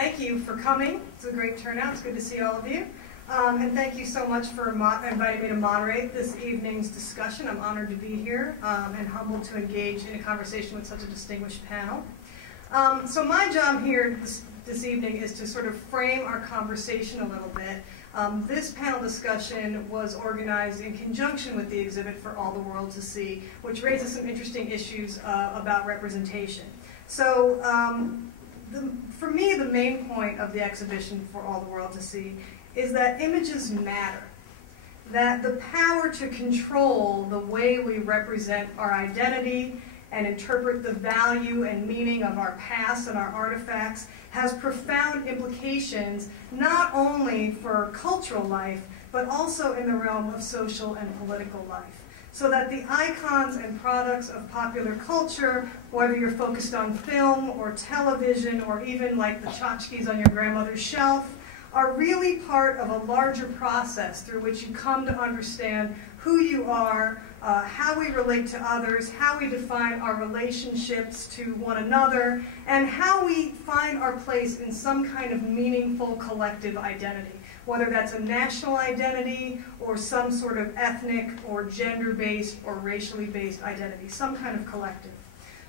thank you for coming. It's a great turnout. It's good to see all of you. And thank you so much for inviting me to moderate this evening's discussion. I'm honored to be here and humbled to engage in a conversation with such a distinguished panel. So my job here this evening is to sort of frame our conversation a little bit. This panel discussion was organized in conjunction with the exhibit For All the World to See, which raises some interesting issues about representation. So for me, the main point of the exhibition For All the World to See is that images matter, that the power to control the way we represent our identity and interpret the value and meaning of our past and our artifacts has profound implications not only for cultural life, but also in the realm of social and political life. So that the icons and products of popular culture, whether you're focused on film or television or even like the tchotchkes on your grandmother's shelf, are really part of a larger process through which you come to understand who you are, how we relate to others, how we define our relationships to one another, and how we find our place in some kind of meaningful collective identity, whether that's a national identity or some sort of ethnic or gender-based or racially based identity, some kind of collective.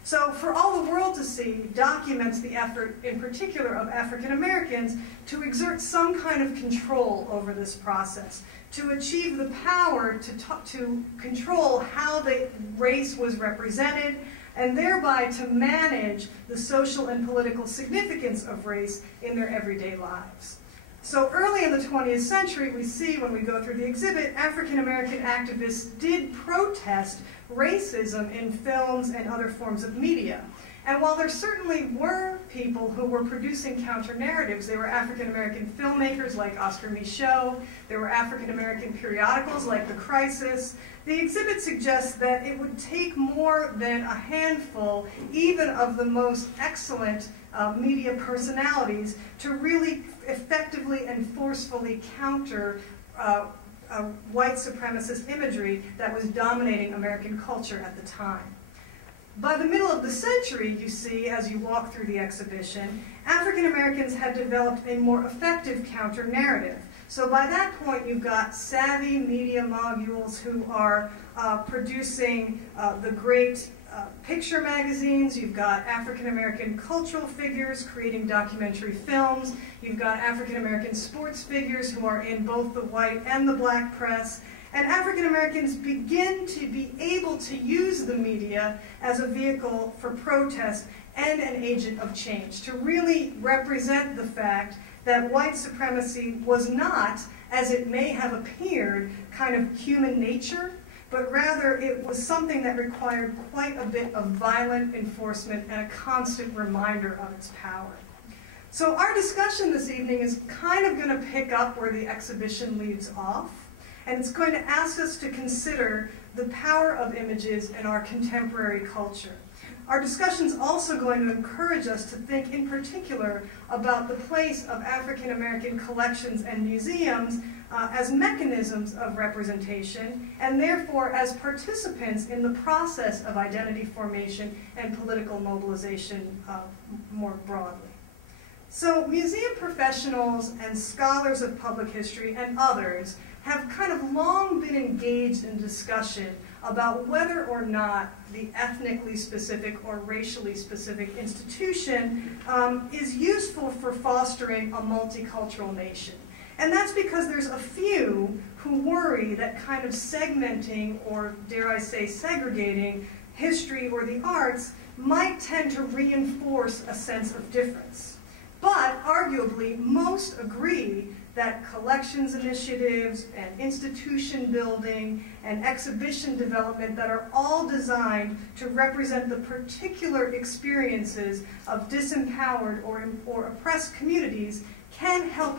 So For All the World to See documents the effort, in particular of African Americans, to exert some kind of control over this process, to achieve the power to control how the race was represented, and thereby to manage the social and political significance of race in their everyday lives. So early in the 20th century, we see when we go through the exhibit, African American activists did protest racism in films and other forms of media. And while there certainly were people who were producing counter-narratives, there were African-American filmmakers like Oscar Micheaux, there were African-American periodicals like The Crisis, the exhibit suggests that it would take more than a handful, even of the most excellent media personalities, to really effectively and forcefully counter white supremacist imagery that was dominating American culture at the time. By the middle of the century, you see, as you walk through the exhibition, African Americans had developed a more effective counter-narrative. So by that point, you've got savvy media moguls who are producing the great picture magazines. You've got African American cultural figures creating documentary films. You've got African American sports figures who are in both the white and the black press. And African Americans begin to be able to use the media as a vehicle for protest and an agent of change, to really represent the fact that white supremacy was not, as it may have appeared, kind of human nature, but rather it was something that required quite a bit of violent enforcement and a constant reminder of its power. So our discussion this evening is kind of going to pick up where the exhibition leaves off, and it's going to ask us to consider the power of images in our contemporary culture. Our discussion is also going to encourage us to think in particular about the place of African American collections and museums as mechanisms of representation, and therefore as participants in the process of identity formation and political mobilization more broadly. So museum professionals and scholars of public history and others have kind of long been engaged in discussion about whether or not the ethnically specific or racially specific institution is useful for fostering a multicultural nation. And that's because there's a few who worry that kind of segmenting, or dare I say segregating, history or the arts might tend to reinforce a sense of difference. But arguably, most agree that collections initiatives and institution building and exhibition development that are all designed to represent the particular experiences of disempowered or oppressed communities can help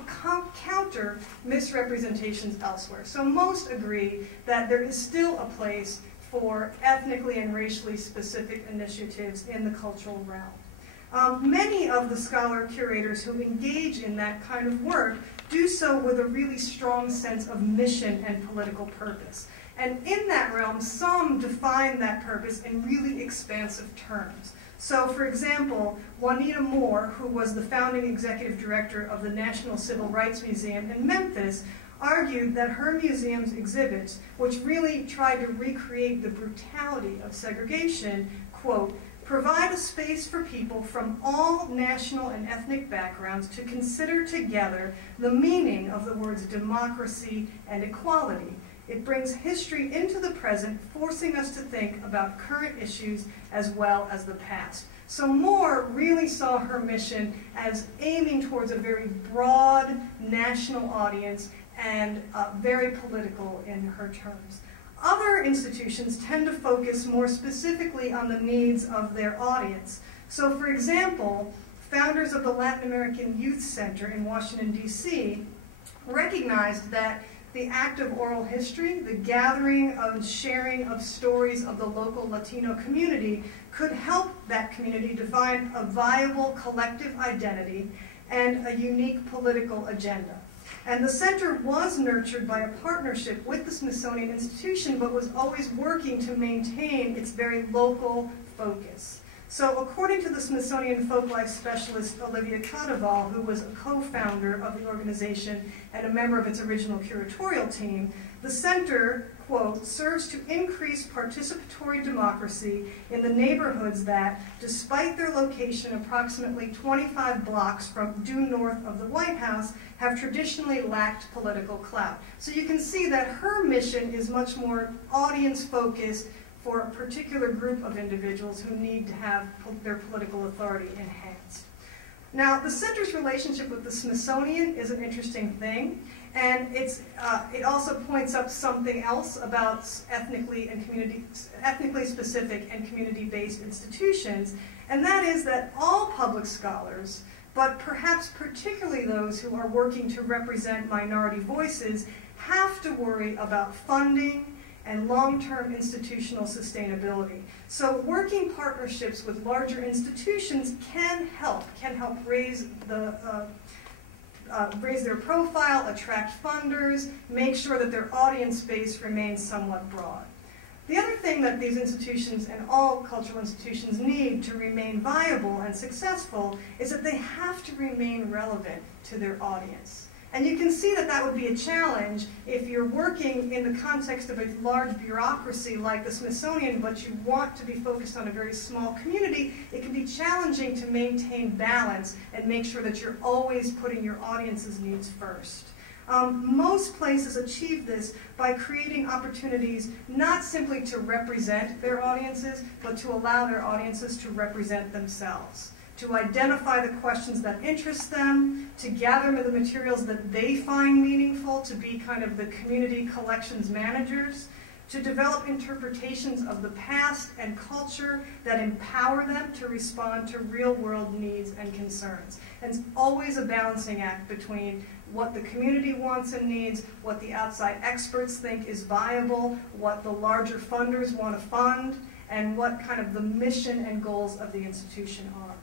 counter misrepresentations elsewhere. So most agree that there is still a place for ethnically and racially specific initiatives in the cultural realm. Many of the scholar curators who engage in that kind of work do so with a really strong sense of mission and political purpose. And in that realm, some define that purpose in really expansive terms. So, for example, Juanita Moore, who was the founding executive director of the National Civil Rights Museum in Memphis, argued that her museum's exhibits, which really tried to recreate the brutality of segregation, quote, provide a space for people from all national and ethnic backgrounds to consider together the meaning of the words democracy and equality. It brings history into the present, forcing us to think about current issues as well as the past. So Moore really saw her mission as aiming towards a very broad national audience and very political in her terms. Other institutions tend to focus more specifically on the needs of their audience. So, for example, founders of the Latin American Youth Center in Washington, D.C. recognized that the act of oral history, the gathering and sharing of stories of the local Latino community, could help that community define a viable collective identity and a unique political agenda. And the center was nurtured by a partnership with the Smithsonian Institution, but was always working to maintain its very local focus. So according to the Smithsonian folklife specialist Olivia Cadaval, who was a co-founder of the organization and a member of its original curatorial team, the center, quote, serves to increase participatory democracy in the neighborhoods that, despite their location approximately 25 blocks from due north of the White House, have traditionally lacked political clout. So you can see that her mission is much more audience-focused for a particular group of individuals who need to have their political authority enhanced. Now, the center's relationship with the Smithsonian is an interesting thing, and it also points up something else about ethnically specific and community-based institutions, and that is that all public scholars, but perhaps particularly those who are working to represent minority voices, have to worry about funding and long-term institutional sustainability. So working partnerships with larger institutions can help raise their profile, attract funders, make sure that their audience base remains somewhat broad. The other thing that these institutions and all cultural institutions need to remain viable and successful is that they have to remain relevant to their audience. And you can see that that would be a challenge if you're working in the context of a large bureaucracy like the Smithsonian, but you want to be focused on a very small community. It can be challenging to maintain balance and make sure that you're always putting your audience's needs first. Most places achieve this by creating opportunities not simply to represent their audiences, but to allow their audiences to represent themselves, to identify the questions that interest them, to gather the materials that they find meaningful, to be kind of the community collections managers, to develop interpretations of the past and culture that empower them to respond to real-world needs and concerns. And it's always a balancing act between what the community wants and needs, what the outside experts think is viable, what the larger funders want to fund, and what kind of the mission and goals of the institution are.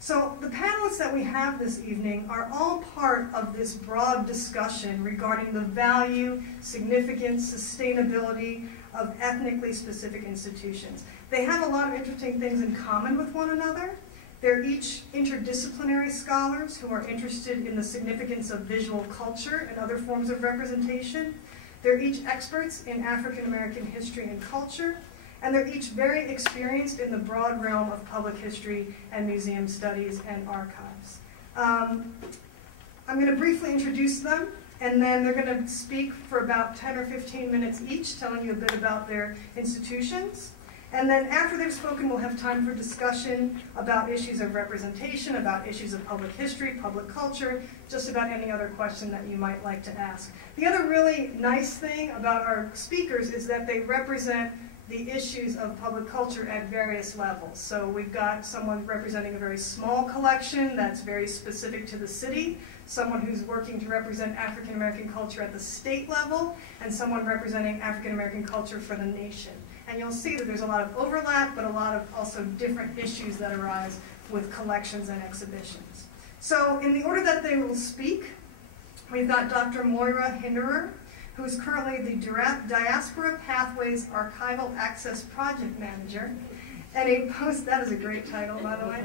So the panelists that we have this evening are all part of this broad discussion regarding the value, significance, sustainability of ethnically specific institutions. They have a lot of interesting things in common with one another. They're each interdisciplinary scholars who are interested in the significance of visual culture and other forms of representation. They're each experts in African American history and culture. And they're each very experienced in the broad realm of public history and museum studies and archives. I'm going to briefly introduce them, and then they're going to speak for about 10 or 15 minutes each, telling you a bit about their institutions. And then after they've spoken, we'll have time for discussion about issues of representation, about issues of public history, public culture, just about any other question that you might like to ask. The other really nice thing about our speakers is that they represent the issues of public culture at various levels. So we've got someone representing a very small collection that's very specific to the city, someone who's working to represent African American culture at the state level, and someone representing African American culture for the nation. And you'll see that there's a lot of overlap, but a lot of also different issues that arise with collections and exhibitions. So in the order that they will speak, we've got Dr. Moira Hinderer, who is currently the Diaspora Pathways Archival Access Project Manager. and that is a great title, by the way,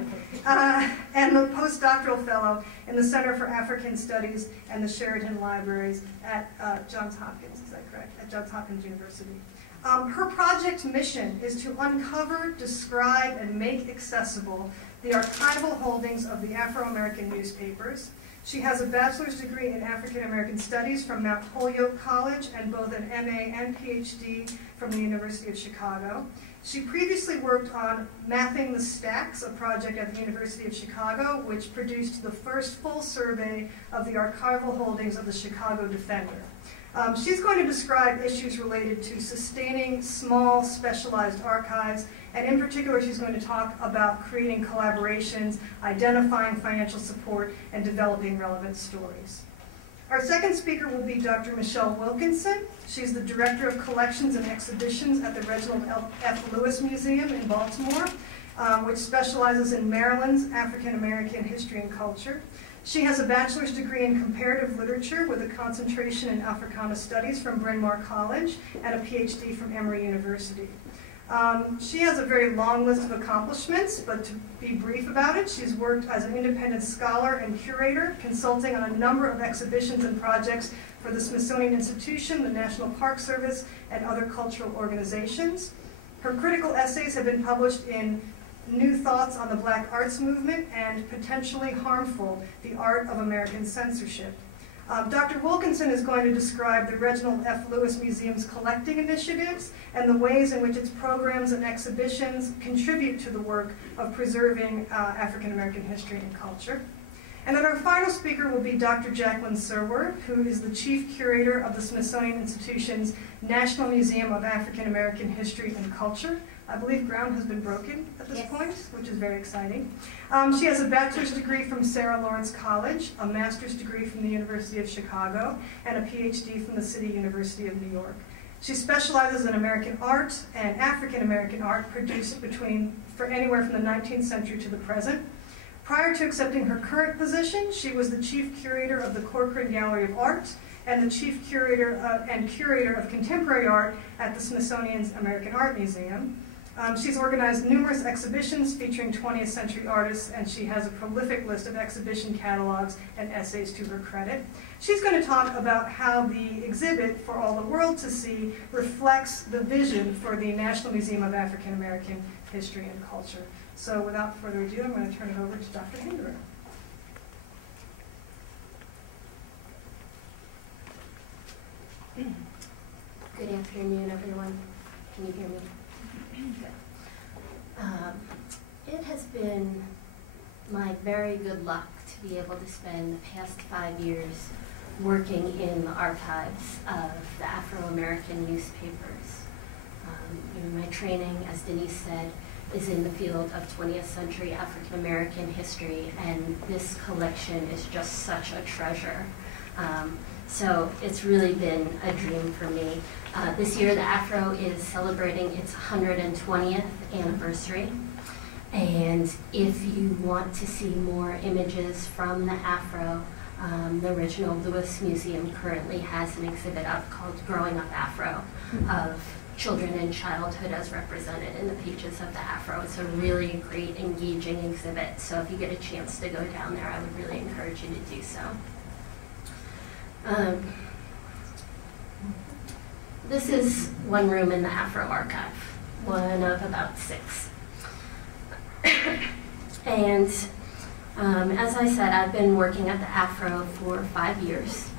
and a postdoctoral fellow in the Center for African Studies and the Sheridan Libraries at Johns Hopkins, is that correct? At Johns Hopkins University. Her project mission is to uncover, describe, and make accessible the archival holdings of the Afro-American newspapers. She has a bachelor's degree in African American Studies from Mount Holyoke College and both an MA and PhD from the University of Chicago. She previously worked on Mapping the Stacks, a project at the University of Chicago, which produced the first full survey of the archival holdings of the Chicago Defender. She's going to describe issues related to sustaining small, specialized archives, and in particular, she's going to talk about creating collaborations, identifying financial support, and developing relevant stories. Our second speaker will be Dr. Michelle Wilkinson. She's the Director of Collections and Exhibitions at the Reginald F. Lewis Museum in Baltimore, which specializes in Maryland's African American history and culture. She has a bachelor's degree in comparative literature with a concentration in Africana studies from Bryn Mawr College and a PhD from Emory University. She has a very long list of accomplishments, but to be brief about it, she's worked as an independent scholar and curator, consulting on a number of exhibitions and projects for the Smithsonian Institution, the National Park Service, and other cultural organizations. Her critical essays have been published in New Thoughts on the Black Arts Movement and Potentially Harmful, The Art of American Censorship. Dr. Wilkinson is going to describe the Reginald F. Lewis Museum's collecting initiatives and the ways in which its programs and exhibitions contribute to the work of preserving African American history and culture. And then our final speaker will be Dr. Jacqueline Serwer, who is the Chief Curator of the Smithsonian Institution's National Museum of African American History and Culture. I believe ground has been broken at this point, which is very exciting. She has a bachelor's degree from Sarah Lawrence College, a master's degree from the University of Chicago, and a PhD from the City University of New York. She specializes in American art and African American art produced for anywhere from the 19th century to the present. Prior to accepting her current position, she was the chief curator of the Corcoran Gallery of Art and the chief curator of contemporary art at the Smithsonian's American Art Museum. She's organized numerous exhibitions featuring 20th century artists, and she has a prolific list of exhibition catalogs and essays to her credit. She's going to talk about how the exhibit, For All the World to See, reflects the vision for the National Museum of African American History and Culture. So without further ado, I'm going to turn it over to Dr. Hinderer. Good afternoon, everyone. Can you hear me? Good. It has been my very good luck to be able to spend the past 5 years working in the archives of the Afro-American newspapers. My training, as Denise said, is in the field of 20th century African American history, and this collection is just such a treasure. So it's really been a dream for me. This year the Afro is celebrating its 120th anniversary, and if you want to see more images from the Afro, the Reginald Lewis Museum currently has an exhibit up called Growing Up Afro, of children in childhood as represented in the pages of the Afro. It's a really great, engaging exhibit, so if you get a chance to go down there, I would really encourage you to do so. This is one room in the Afro archive, one of about 6. And as I said, I've been working at the Afro for 5 years.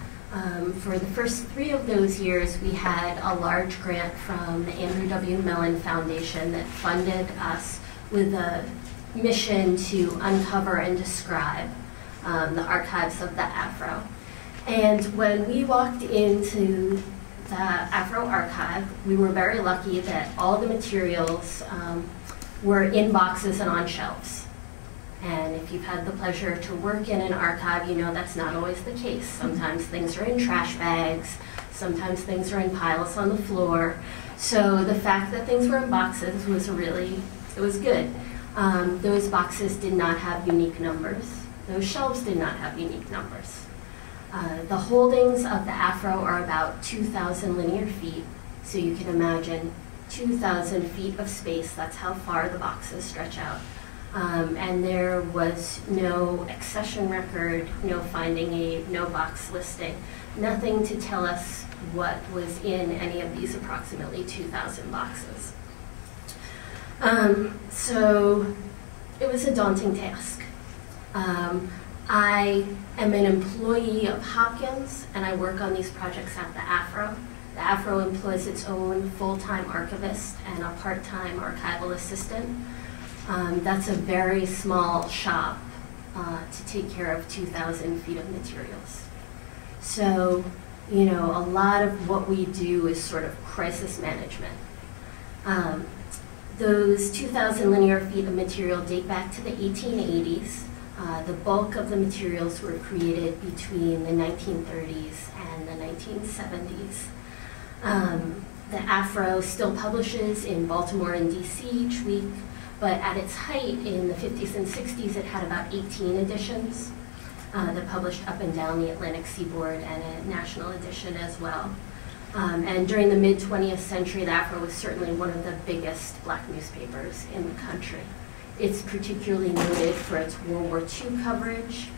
For the first 3 of those years, we had a large grant from the Andrew W. Mellon Foundation that funded us with a mission to uncover and describe the archives of the Afro. And when we walked into the Afro archive, we were very lucky that all the materials were in boxes and on shelves. And if you've had the pleasure to work in an archive, you know that's not always the case. Sometimes things are in trash bags, sometimes things are in piles on the floor. So the fact that things were in boxes was it was good. Those boxes did not have unique numbers. Those shelves did not have unique numbers. The holdings of the Afro are about 2,000 linear feet, so you can imagine 2,000 feet of space. That's how far the boxes stretch out. And there was no accession record, no finding aid, no box listing, nothing to tell us what was in any of these approximately 2,000 boxes. So it was a daunting task. I am an employee of Hopkins, and I work on these projects at the AFRO. The AFRO employs its own full-time archivist and a part-time archival assistant. That's a very small shop to take care of 2,000 feet of materials. So, you know, a lot of what we do is sort of crisis management. Those 2,000 linear feet of material date back to the 1880s. The bulk of the materials were created between the 1930s and the 1970s. The AFRO still publishes in Baltimore and DC each week, but at its height in the 50s and 60s, it had about 18 editions that published up and down the Atlantic seaboard, and a national edition as well. And during the mid-20th century, the AFRO was certainly one of the biggest black newspapers in the country. It's particularly noted for its World War II coverage.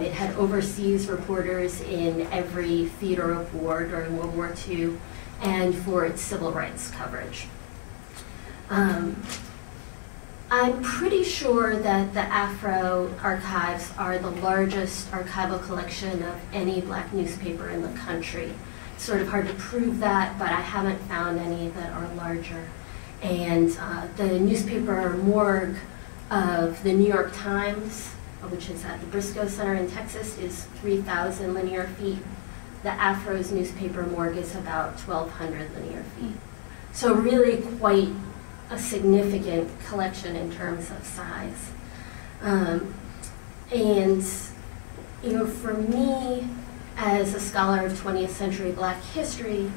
It had overseas reporters in every theater of war during World War II, and for its civil rights coverage. I'm pretty sure that the AFRO archives are the largest archival collection of any black newspaper in the country. It's sort of hard to prove that, but I haven't found any that are larger. And the newspaper morgue of the New York Times, which is at the Briscoe Center in Texas, is 3,000 linear feet. The AFRO's newspaper morgue is about 1,200 linear feet. So really quite a significant collection in terms of size. And, you know, for me, as a scholar of 20th century black history,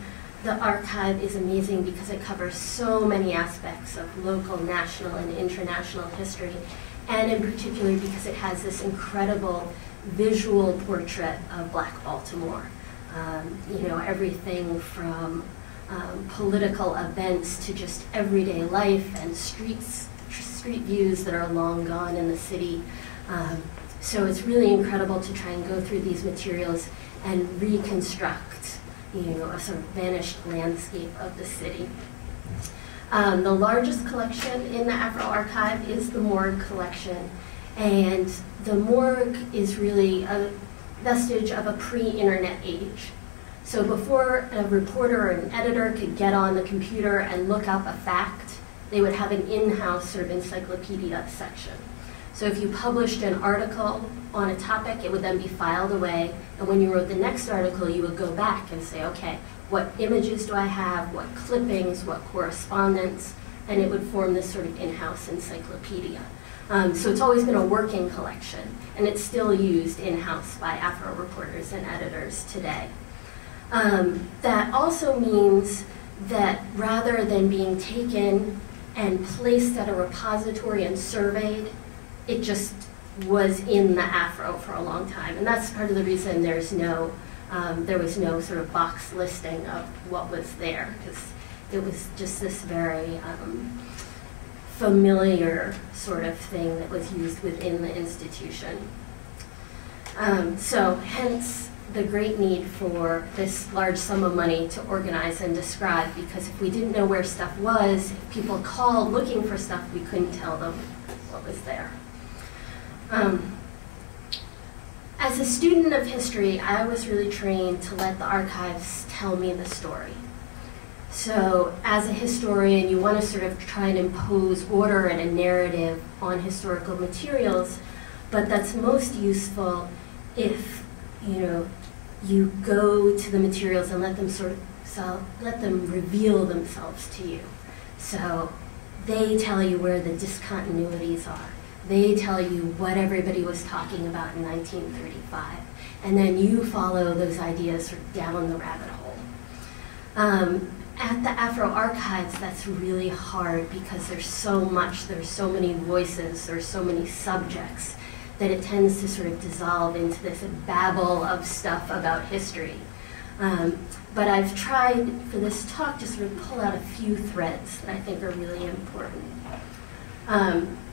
the archive is amazing because it covers so many aspects of local, national, and international history, and in particular because it has this incredible visual portrait of Black Baltimore. You know, everything from political events to just everyday life and street views that are long gone in the city. So it's really incredible to try and go through these materials and reconstruct, you know, a sort of vanished landscape of the city. The largest collection in the AFRO archive is the morgue collection, and the morgue is really a vestige of a pre-internet age. So before a reporter or an editor could get on the computer and look up a fact, they would have an in-house sort of encyclopedia section. So if you published an article on a topic, it would then be filed away, and when you wrote the next article, you would go back and say, okay, what images do I have, what clippings, what correspondence, and it would form this sort of in-house encyclopedia. So it's always been a working collection, and it's still used in-house by AFRO reporters and editors today. That also means that rather than being taken and placed at a repository and surveyed, it just was in the AFRO for a long time. And that's part of the reason there was no sort of box listing of what was there, because it was just this very familiar sort of thing that was used within the institution. So hence the great need for this large sum of money to organize and describe, because if we didn't know where stuff was, if people called looking for stuff, we couldn't tell them what was there. As a student of history, I was really trained to let the archives tell me the story. So as a historian, you want to sort of try and impose order and a narrative on historical materials, but that's most useful if, you know, you go to the materials and let them reveal themselves to you. So they tell you where the discontinuities are. They tell you what everybody was talking about in 1935. And then you follow those ideas sort of down the rabbit hole. At the AFRO archives, that's really hard because there's so much, there's so many voices, there's so many subjects, that it tends to sort of dissolve into this babble of stuff about history. but I've tried for this talk to sort of pull out a few threads that I think are really important.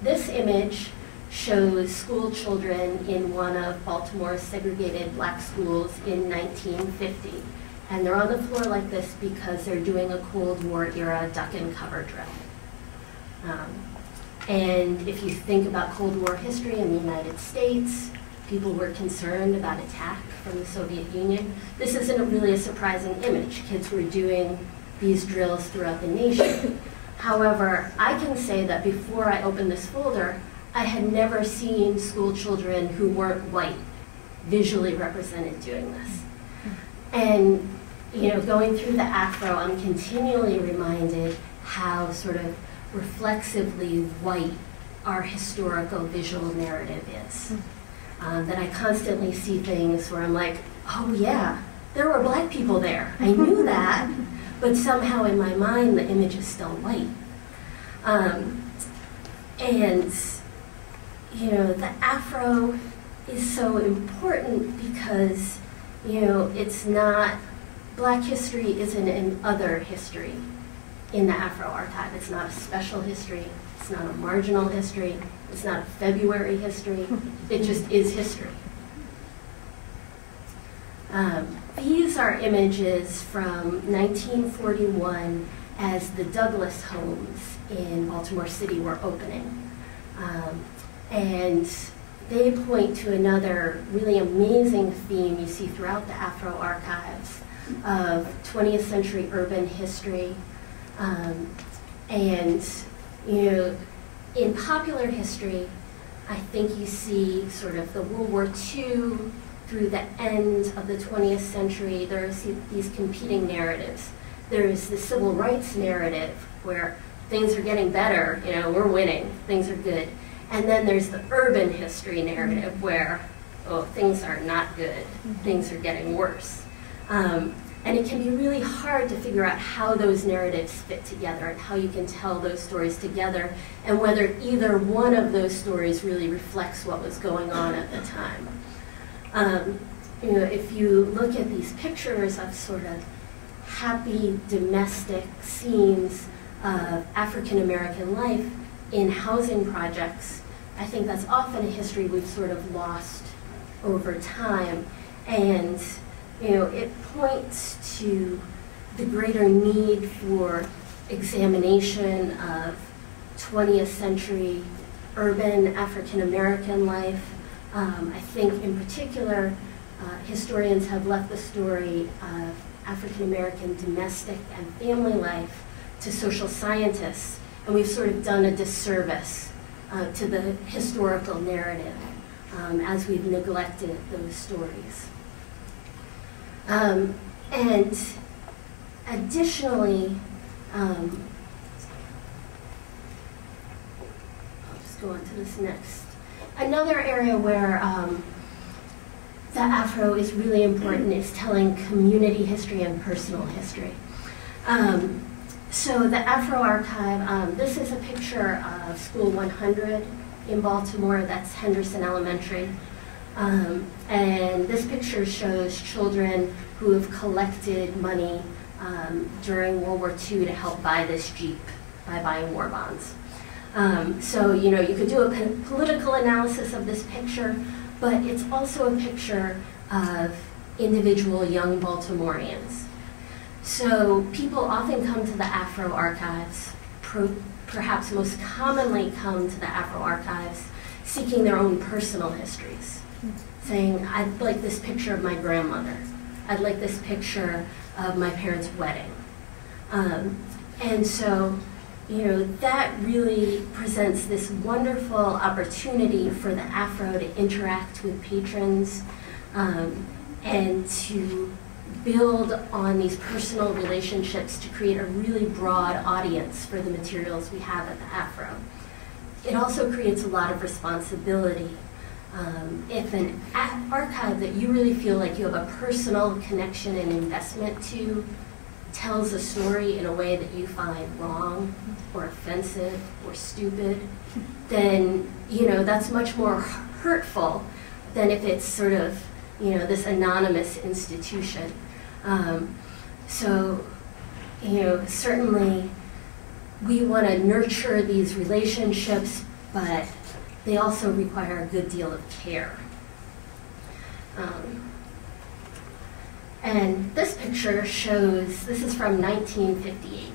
This image shows school children in one of Baltimore's segregated black schools in 1950. And they're on the floor like this because they're doing a Cold War era duck and cover drill. And if you think about Cold War history in the United States, people were concerned about attack from the Soviet Union. This isn't really a surprising image. Kids were doing these drills throughout the nation. However, I can say that before I opened this folder, I had never seen school children who weren't white visually represented doing this. And going through the Afro, I'm continually reminded how sort of reflexively white our historical visual narrative is. That I constantly see things where I'm like, oh yeah, there were black people there. I knew that, but somehow in my mind the image is still white. And the Afro is so important because it's not, Black history isn't an other history in the Afro archive. It's not a special history. It's not a marginal history. It's not a February history. It just is history. These are images from 1941 as the Douglas homes in Baltimore City were opening. And they point to another really amazing theme you see throughout the Afro archives of 20th century urban history. And in popular history, I think you see sort of the World War II through the end of the 20th century. There's these competing narratives. There's the civil rights narrative where things are getting better, we're winning, things are good. And then there's the urban history narrative where, oh, things are not good, things are getting worse. And it can be really hard to figure out how those narratives fit together and how you can tell those stories together and whether either one of those stories really reflects what was going on at the time. If you look at these pictures of sort of happy domestic scenes of African American life in housing projects, I think that's often a history we've sort of lost over time. And it points to the greater need for examination of 20th century urban African American life. I think in particular, historians have left the story of African American domestic and family life to social scientists, and we've sort of done a disservice to the historical narrative as we've neglected those stories. And additionally, I'll just go on to this next. Another area where the Afro is really important is telling community history and personal history. So the Afro Archive, this is a picture of School 100 in Baltimore. That's Henderson Elementary. And this picture shows children who have collected money during World War II to help buy this Jeep by buying war bonds. So, you could do a political analysis of this picture, but it's also a picture of individual young Baltimoreans. So people often come to the Afro Archives, perhaps most commonly come to the Afro Archives seeking their own personal histories, saying, I'd like this picture of my grandmother. I'd like this picture of my parents' wedding. And so, that really presents this wonderful opportunity for the Afro to interact with patrons and to build on these personal relationships to create a really broad audience for the materials we have at the Afro. It also creates a lot of responsibility. If an archive that you really feel like you have a personal connection and investment to tells a story in a way that you find wrong or offensive or stupid, then that's much more hurtful than if it's sort of this anonymous institution. So, you know, certainly we want to nurture these relationships, but they also require a good deal of care. And this picture shows, this is from 1958,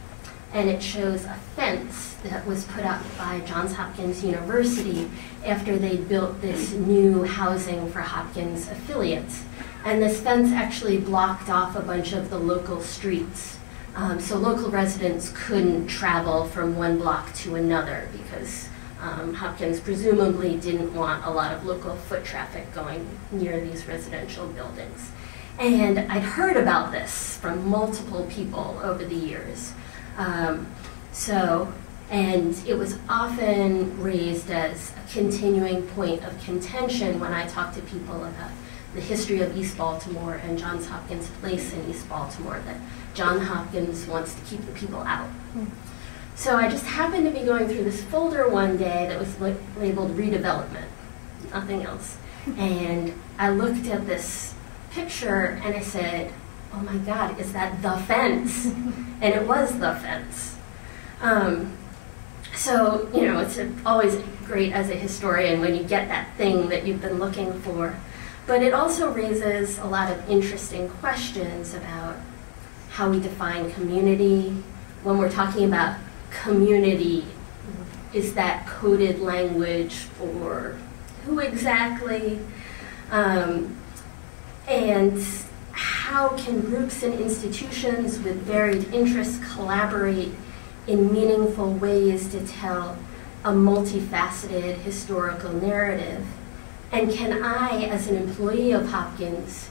and it shows a fence that was put up by Johns Hopkins University after they built this new housing for Hopkins affiliates. And this fence actually blocked off a bunch of the local streets. So local residents couldn't travel from one block to another because Hopkins presumably didn't want a lot of local foot traffic going near these residential buildings. And I'd heard about this from multiple people over the years. And it was often raised as a continuing point of contention when I talked to people about the history of East Baltimore and Johns Hopkins' place in East Baltimore, that Johns Hopkins wants to keep the people out. So I just happened to be going through this folder one day that was labeled redevelopment, nothing else. And I looked at this picture and I said, oh my God, is that the fence? And it was the fence. So, you know, it's always great as a historian when you get that thing that you've been looking for. But it also raises a lot of interesting questions about how we define community. When we're talking about community, is that coded language for who exactly? And how can groups and institutions with varied interests collaborate in meaningful ways to tell a multifaceted historical narrative? And can I, as an employee of Hopkins,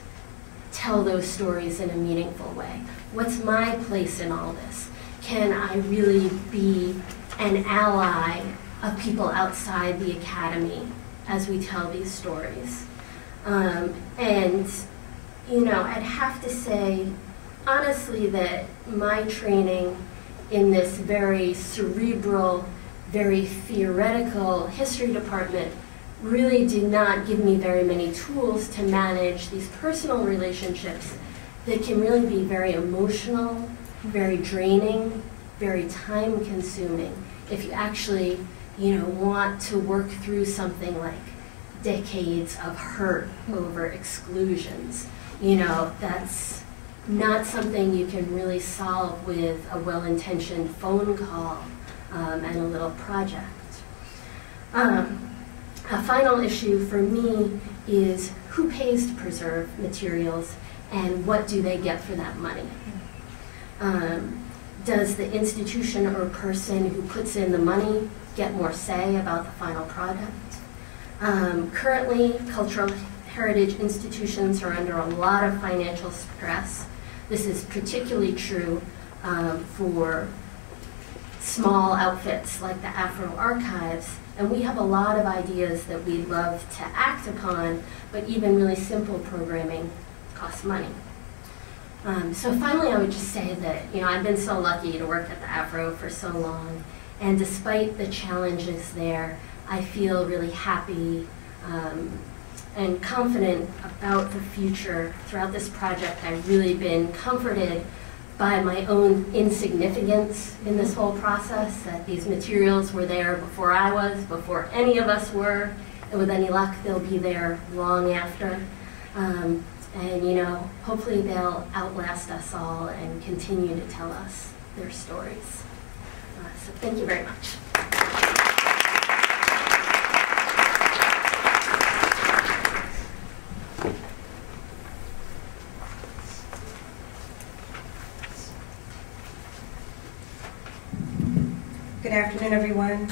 tell those stories in a meaningful way? What's my place in all this? Can I really be an ally of people outside the academy as we tell these stories? And, you know, I'd have to say, honestly, that my training in this very cerebral, very theoretical history department really did not give me very many tools to manage these personal relationships that can really be very emotional, very draining, very time-consuming if you actually, you know, want to work through something like decades of hurt over exclusions. You know, that's not something you can really solve with a well-intentioned phone call and a little project. A final issue for me is who pays to preserve materials and what do they get for that money? Does the institution or person who puts in the money get more say about the final product? Currently, cultural heritage institutions are under a lot of financial stress. This is particularly true for small outfits like the Afro Archives, and we have a lot of ideas that we'd love to act upon, but even really simple programming costs money. So finally, I would just say that, you know, I've been so lucky to work at the Afro for so long, and despite the challenges there, I feel really happy and confident about the future. Throughout this project, I've really been comforted by my own insignificance in this whole process, that these materials were there before I was, before any of us were, and with any luck, they'll be there long after. And, you know, hopefully they'll outlast us all and continue to tell us their stories. So thank you very much. Good afternoon, everyone.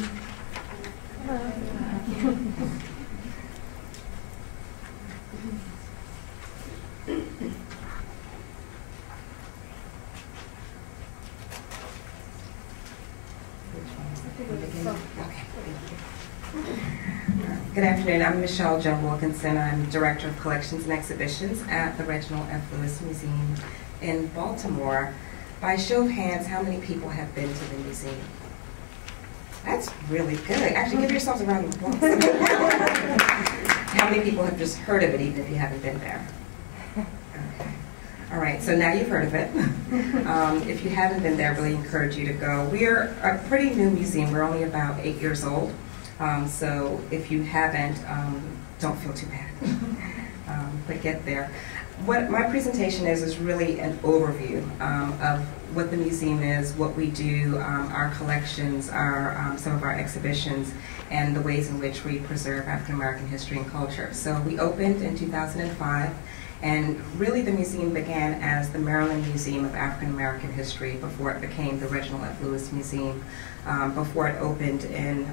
Good afternoon. I'm Michelle Joan Wilkinson. I'm Director of Collections and Exhibitions at the Reginald F. Lewis Museum in Baltimore. By show of hands, how many people have been to the museum? That's really good. Actually, give yourselves a round of applause. How many people have just heard of it, even if you haven't been there? Okay. All right, so now you've heard of it. If you haven't been there, I really encourage you to go. We are a pretty new museum. We're only about 8 years old. So if you haven't, don't feel too bad, but get there. What my presentation is really an overview of what the museum is, what we do, our collections, some of our exhibitions, and the ways in which we preserve African American history and culture. So we opened in 2005, and really the museum began as the Maryland Museum of African American History before it became the Reginald F. Lewis Museum. Before it opened in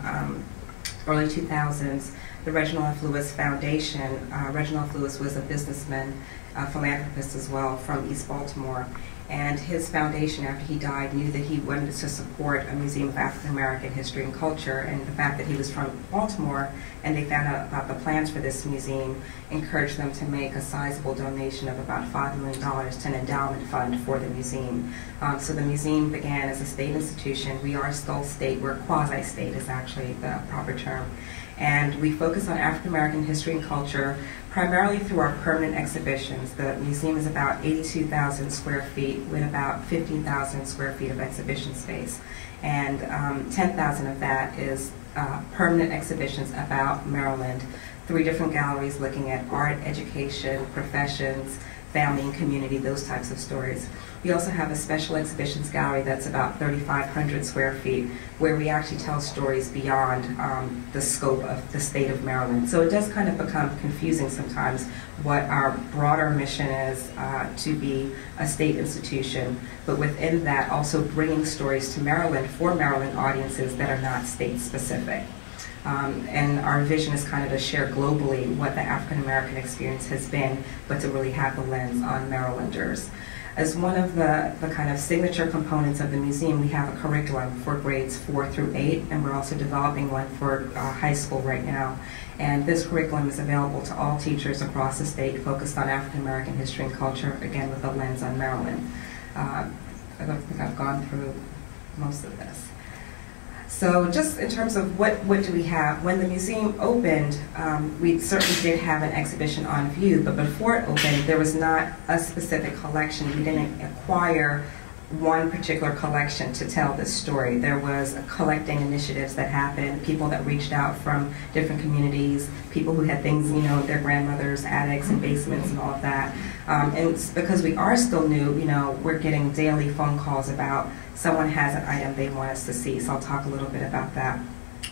early 2000s, the Reginald F. Lewis Foundation. Reginald F. Lewis was a businessman, a philanthropist as well, from East Baltimore. And his foundation, after he died, knew that he wanted to support a museum of African American history and culture, and the fact that he was from Baltimore and they found out about the plans for this museum encouraged them to make a sizable donation of about $5 million to an endowment fund for the museum. So the museum began as a state institution. We are still state, we're quasi-state is actually the proper term. And we focus on African American history and culture primarily through our permanent exhibitions. The museum is about 82,000 square feet with about 15,000 square feet of exhibition space. And 10,000 of that is permanent exhibitions about Maryland, 3 different galleries looking at art, education, professions, family and community, those types of stories. We also have a special exhibitions gallery that's about 3,500 square feet, where we actually tell stories beyond the scope of the state of Maryland. So it does kind of become confusing sometimes what our broader mission is to be a state institution, but within that also bringing stories to Maryland for Maryland audiences that are not state specific. And our vision is kind of to share globally what the African American experience has been, but to really have the lens on Marylanders. As one of the kind of signature components of the museum, we have a curriculum for grades 4 through 8, and we're also developing one for high school right now. And this curriculum is available to all teachers across the state focused on African American history and culture, again with a lens on Maryland. I don't think I've gone through most of this. So just in terms of what do we have, when the museum opened, we certainly did have an exhibition on view, but before it opened, there was not a specific collection. We didn't acquire one particular collection to tell this story. There was collecting initiatives that happened, people that reached out from different communities, people who had things, you know, their grandmother's attics and basements and all of that. And because we are still new, you know, we're getting daily phone calls about someone has an item they want us to see, so I'll talk a little bit about that.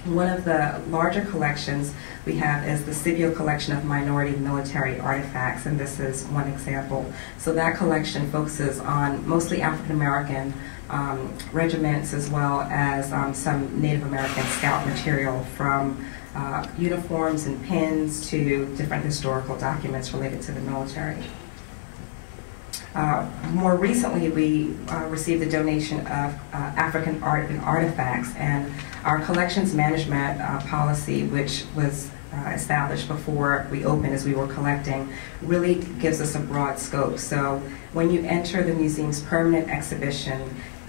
One of the larger collections we have is the Scipio collection of minority military artifacts, and this is one example. So that collection focuses on mostly African American regiments, as well as some Native American scout material, from uniforms and pins to different historical documents related to the military. More recently, we received a donation of African art and artifacts, and our collections management policy, which was established before we opened as we were collecting, really gives us a broad scope. So when you enter the museum's permanent exhibition,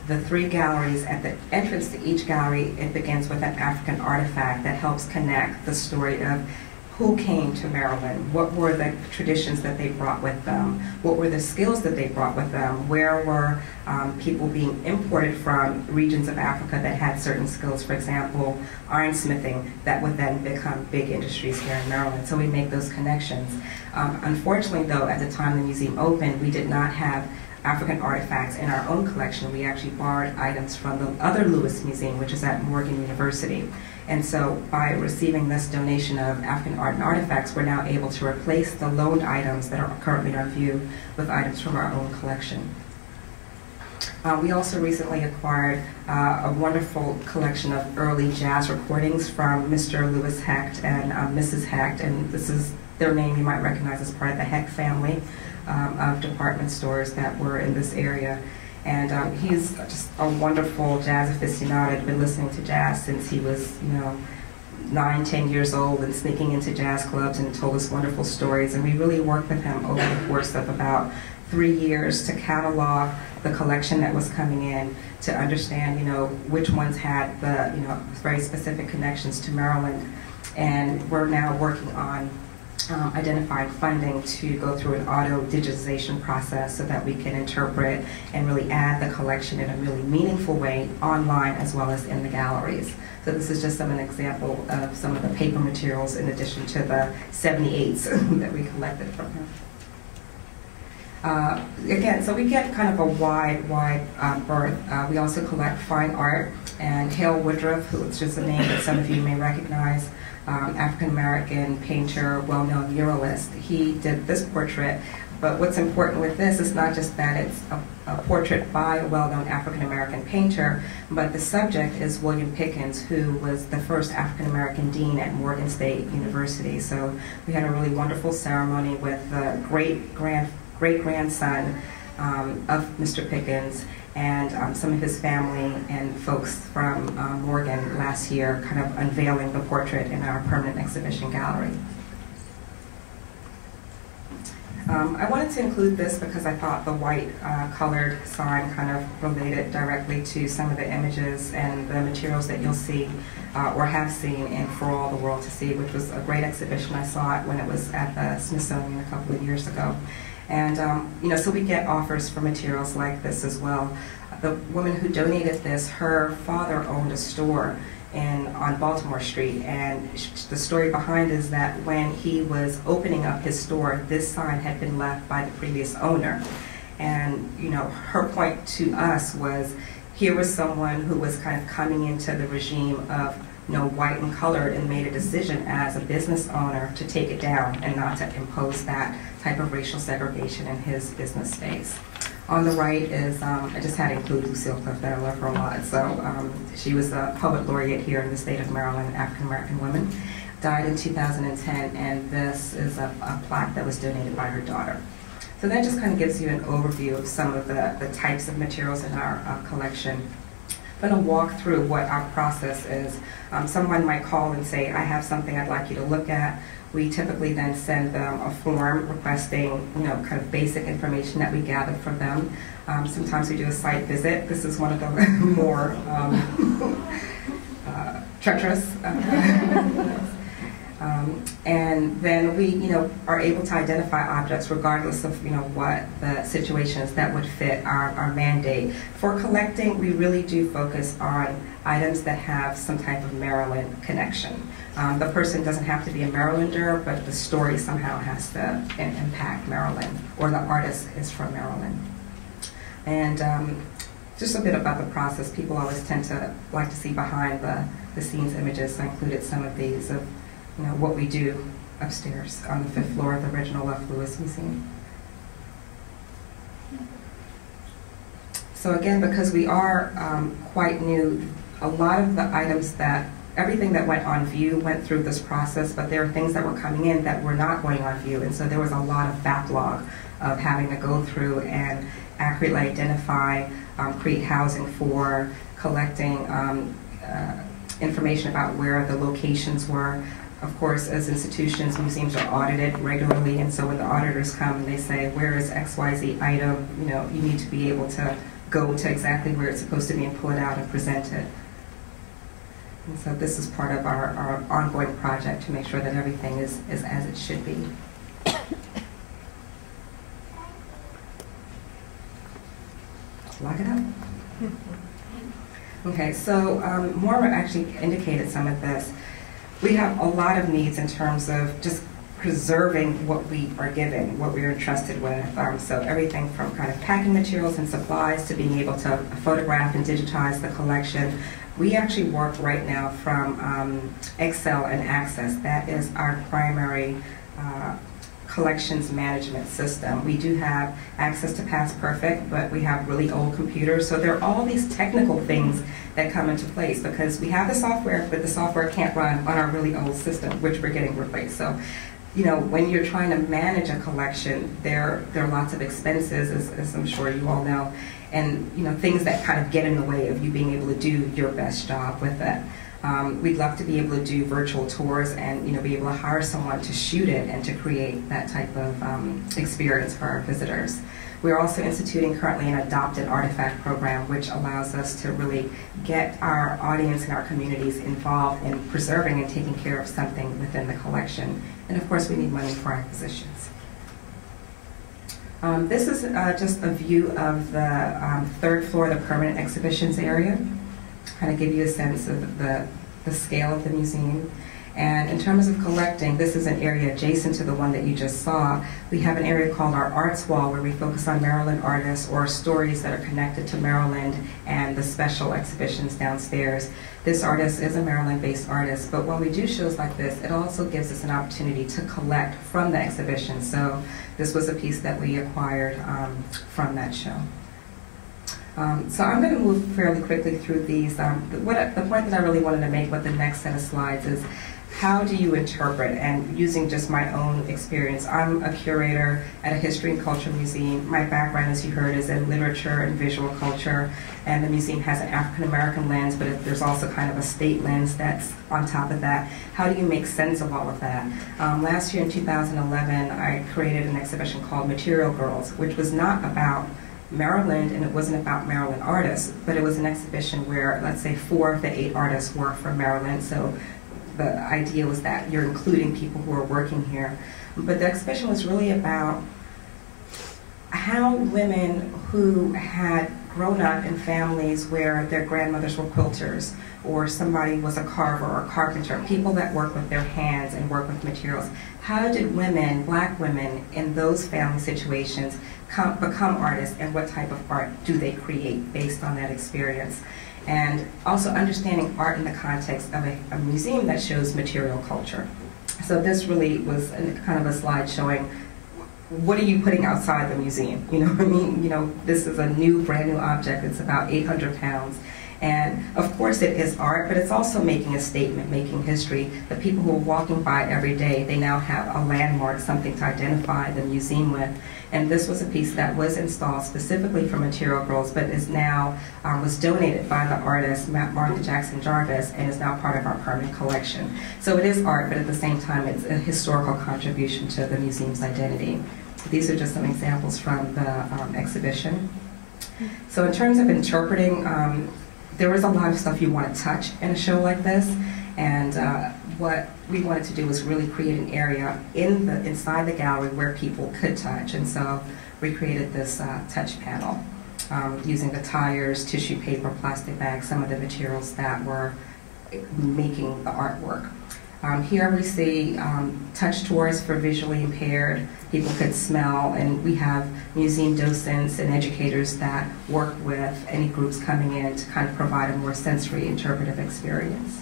the 3 galleries, at the entrance to each gallery, it begins with an African artifact that helps connect the story of who came to Maryland, what were the traditions that they brought with them, what were the skills that they brought with them, where were people being imported from regions of Africa that had certain skills, for example, ironsmithing, that would then become big industries here in Maryland. So we make those connections. Unfortunately, though, at the time the museum opened, we did not have African artifacts in our own collection. We actually borrowed items from the other Lewis Museum, which is at Morgan University. And so by receiving this donation of African art and artifacts, we're now able to replace the loaned items that are currently on view with items from our own collection. We also recently acquired a wonderful collection of early jazz recordings from Mr. Lewis Hecht and Mrs. Hecht, and this is their name you might recognize as part of the Hecht family of department stores that were in this area. And he's just a wonderful jazz aficionado. I've been listening to jazz since he was, you know, 9, 10 years old, and sneaking into jazz clubs, and told us wonderful stories. And we really worked with him over the course of about 3 years to catalog the collection that was coming in, to understand, you know, which ones had the, you know, very specific connections to Maryland. And we're now working on identified funding to go through an auto digitization process so that we can interpret and really add the collection in a really meaningful way online as well as in the galleries. So this is just an example of some of the paper materials in addition to the 78s that we collected from him. Again, so we get kind of a wide berth. We also collect fine art, and Hale Woodruff, which is a name that some of you may recognize, African-American painter, well-known muralist. He did this portrait, but what's important with this is not just that it's a portrait by a well-known African-American painter, but the subject is William Pickens, who was the first African-American dean at Morgan State University. So we had a really wonderful ceremony with the great-grandson of Mr. Pickens and some of his family and folks from Morgan last year, kind of unveiling the portrait in our permanent exhibition gallery. I wanted to include this because I thought the white colored sign kind of related directly to some of the images and the materials that you'll see or have seen in For All the World to See, which was a great exhibition. I saw it when it was at the Smithsonian a couple of years ago. And, so we get offers for materials like this as well. The woman who donated this, her father owned a store on Baltimore Street, and the story behind is that when he was opening up his store, this sign had been left by the previous owner. And, her point to us was, here was someone who was kind of coming into the regime of white and colored, and made a decision as a business owner to take it down and not to impose that type of racial segregation in his business space. On the right is, I just had to include Lucille Clift, I love her a lot. So she was a poet laureate here in the state of Maryland, an African-American woman, died in 2010, and this is a plaque that was donated by her daughter. So that just kind of gives you an overview of some of the types of materials in our collection. I'm going to walk through what our process is. Someone might call and say, I have something I'd like you to look at. We typically then send them a form requesting, kind of basic information that we gather from them. Sometimes we do a site visit. This is one of the more treacherous. And then we, are able to identify objects regardless of, what the situation is that would fit our mandate. For collecting, we really do focus on items that have some type of Maryland connection. The person doesn't have to be a Marylander, but the story somehow has to impact Maryland, or the artist is from Maryland. And just a bit about the process. People always tend to like to see behind the scenes images, so I included some of these of what we do upstairs on the 5th floor of the original F. Lewis Museum. So again, because we are quite new, a lot of the items everything that went on view went through this process, but there are things that were coming in that were not going on view, and so there was a lot of backlog of having to go through and accurately identify, create housing for, collecting information about where the locations were. Of course, as institutions, museums are audited regularly, and so when the auditors come and they say, where is XYZ item, you need to be able to go to exactly where it's supposed to be and pull it out and present it. And so this is part of our ongoing project to make sure that everything is as it should be. Lock it up. Okay, so Maura actually indicated some of this. We have a lot of needs in terms of just preserving what we are given, what we are entrusted with. So everything from kind of packing materials and supplies to being able to photograph and digitize the collection. We actually work right now from Excel and Access. That is our primary collections management system. We do have access to Past Perfect, but we have really old computers. So there are all these technical things that come into place because we have the software, but the software can't run on our really old system, which we're getting replaced. So, when you're trying to manage a collection, there are lots of expenses, as I'm sure you all know, and things that kind of get in the way of you being able to do your best job with it. We'd love to be able to do virtual tours and be able to hire someone to shoot it and to create that type of experience for our visitors. We're also instituting currently an adopted artifact program, which allows us to really get our audience and our communities involved in preserving and taking care of something within the collection. And of course, we need money for acquisitions. This is just a view of the third floor of the permanent exhibitions area. Kind of give you a sense of the scale of the museum. And in terms of collecting, this is an area adjacent to the one that you just saw. We have an area called our Arts Wall where we focus on Maryland artists or stories that are connected to Maryland and the special exhibitions downstairs. This artist is a Maryland-based artist, but when we do shows like this, it also gives us an opportunity to collect from the exhibition. So this was a piece that we acquired from that show. So I'm going to move fairly quickly through these. The point that I really wanted to make with the next set of slides is how do you interpret, and using just my own experience. I'm a curator at a history and culture museum. My background, as you heard, is in literature and visual culture, and the museum has an African-American lens, but there's also kind of a state lens that's on top of that. How do you make sense of all of that? Last year in 2011, I created an exhibition called Material Girls, which was not about Maryland, and it wasn't about Maryland artists, but it was an exhibition where, let's say, 4 of the 8 artists were from Maryland, so the idea was that you're including people who are working here. But the exhibition was really about how women who had grown up in families where their grandmothers were quilters, or somebody was a carver or a carpenter, people that work with their hands and work with materials. How did women, black women, in those family situations become artists, and what type of art do they create based on that experience? And also understanding art in the context of a museum that shows material culture. So this really was kind of a slide showing what are you putting outside the museum? You know what I mean? This is a brand new object. It's about 800 pounds. And of course it is art, but it's also making a statement, making history. The people who are walking by every day, they now have a landmark, something to identify the museum with. And this was a piece that was installed specifically for Material Girls, but is now, was donated by the artist Martha Jackson Jarvis, and is now part of our permanent collection. So it is art, but at the same time it's a historical contribution to the museum's identity. These are just some examples from the exhibition. So in terms of interpreting, there was a lot of stuff you want to touch in a show like this, and what we wanted to do was really create an area inside the gallery where people could touch, and so we created this touch panel using the tires, tissue paper, plastic bags, some of the materials that were making the artwork. Here we see touch tours for visually impaired. People could smell, and we have museum docents and educators that work with any groups coming in to kind of provide a more sensory interpretive experience.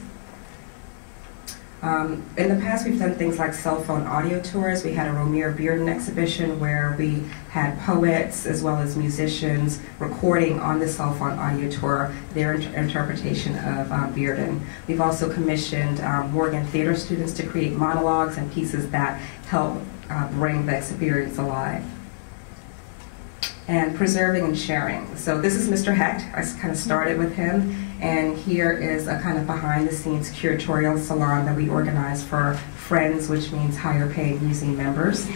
In the past, we've done things like cell phone audio tours. We had a Romare Bearden exhibition where we had poets as well as musicians recording on the cell phone audio tour their interpretation of Bearden. We've also commissioned Morgan theater students to create monologues and pieces that help bring the experience alive. And preserving and sharing. So this is Mr. Hecht. I kind of started with him, and here is a kind of behind-the-scenes curatorial salon that we organized for Friends, which means higher-paid museum members.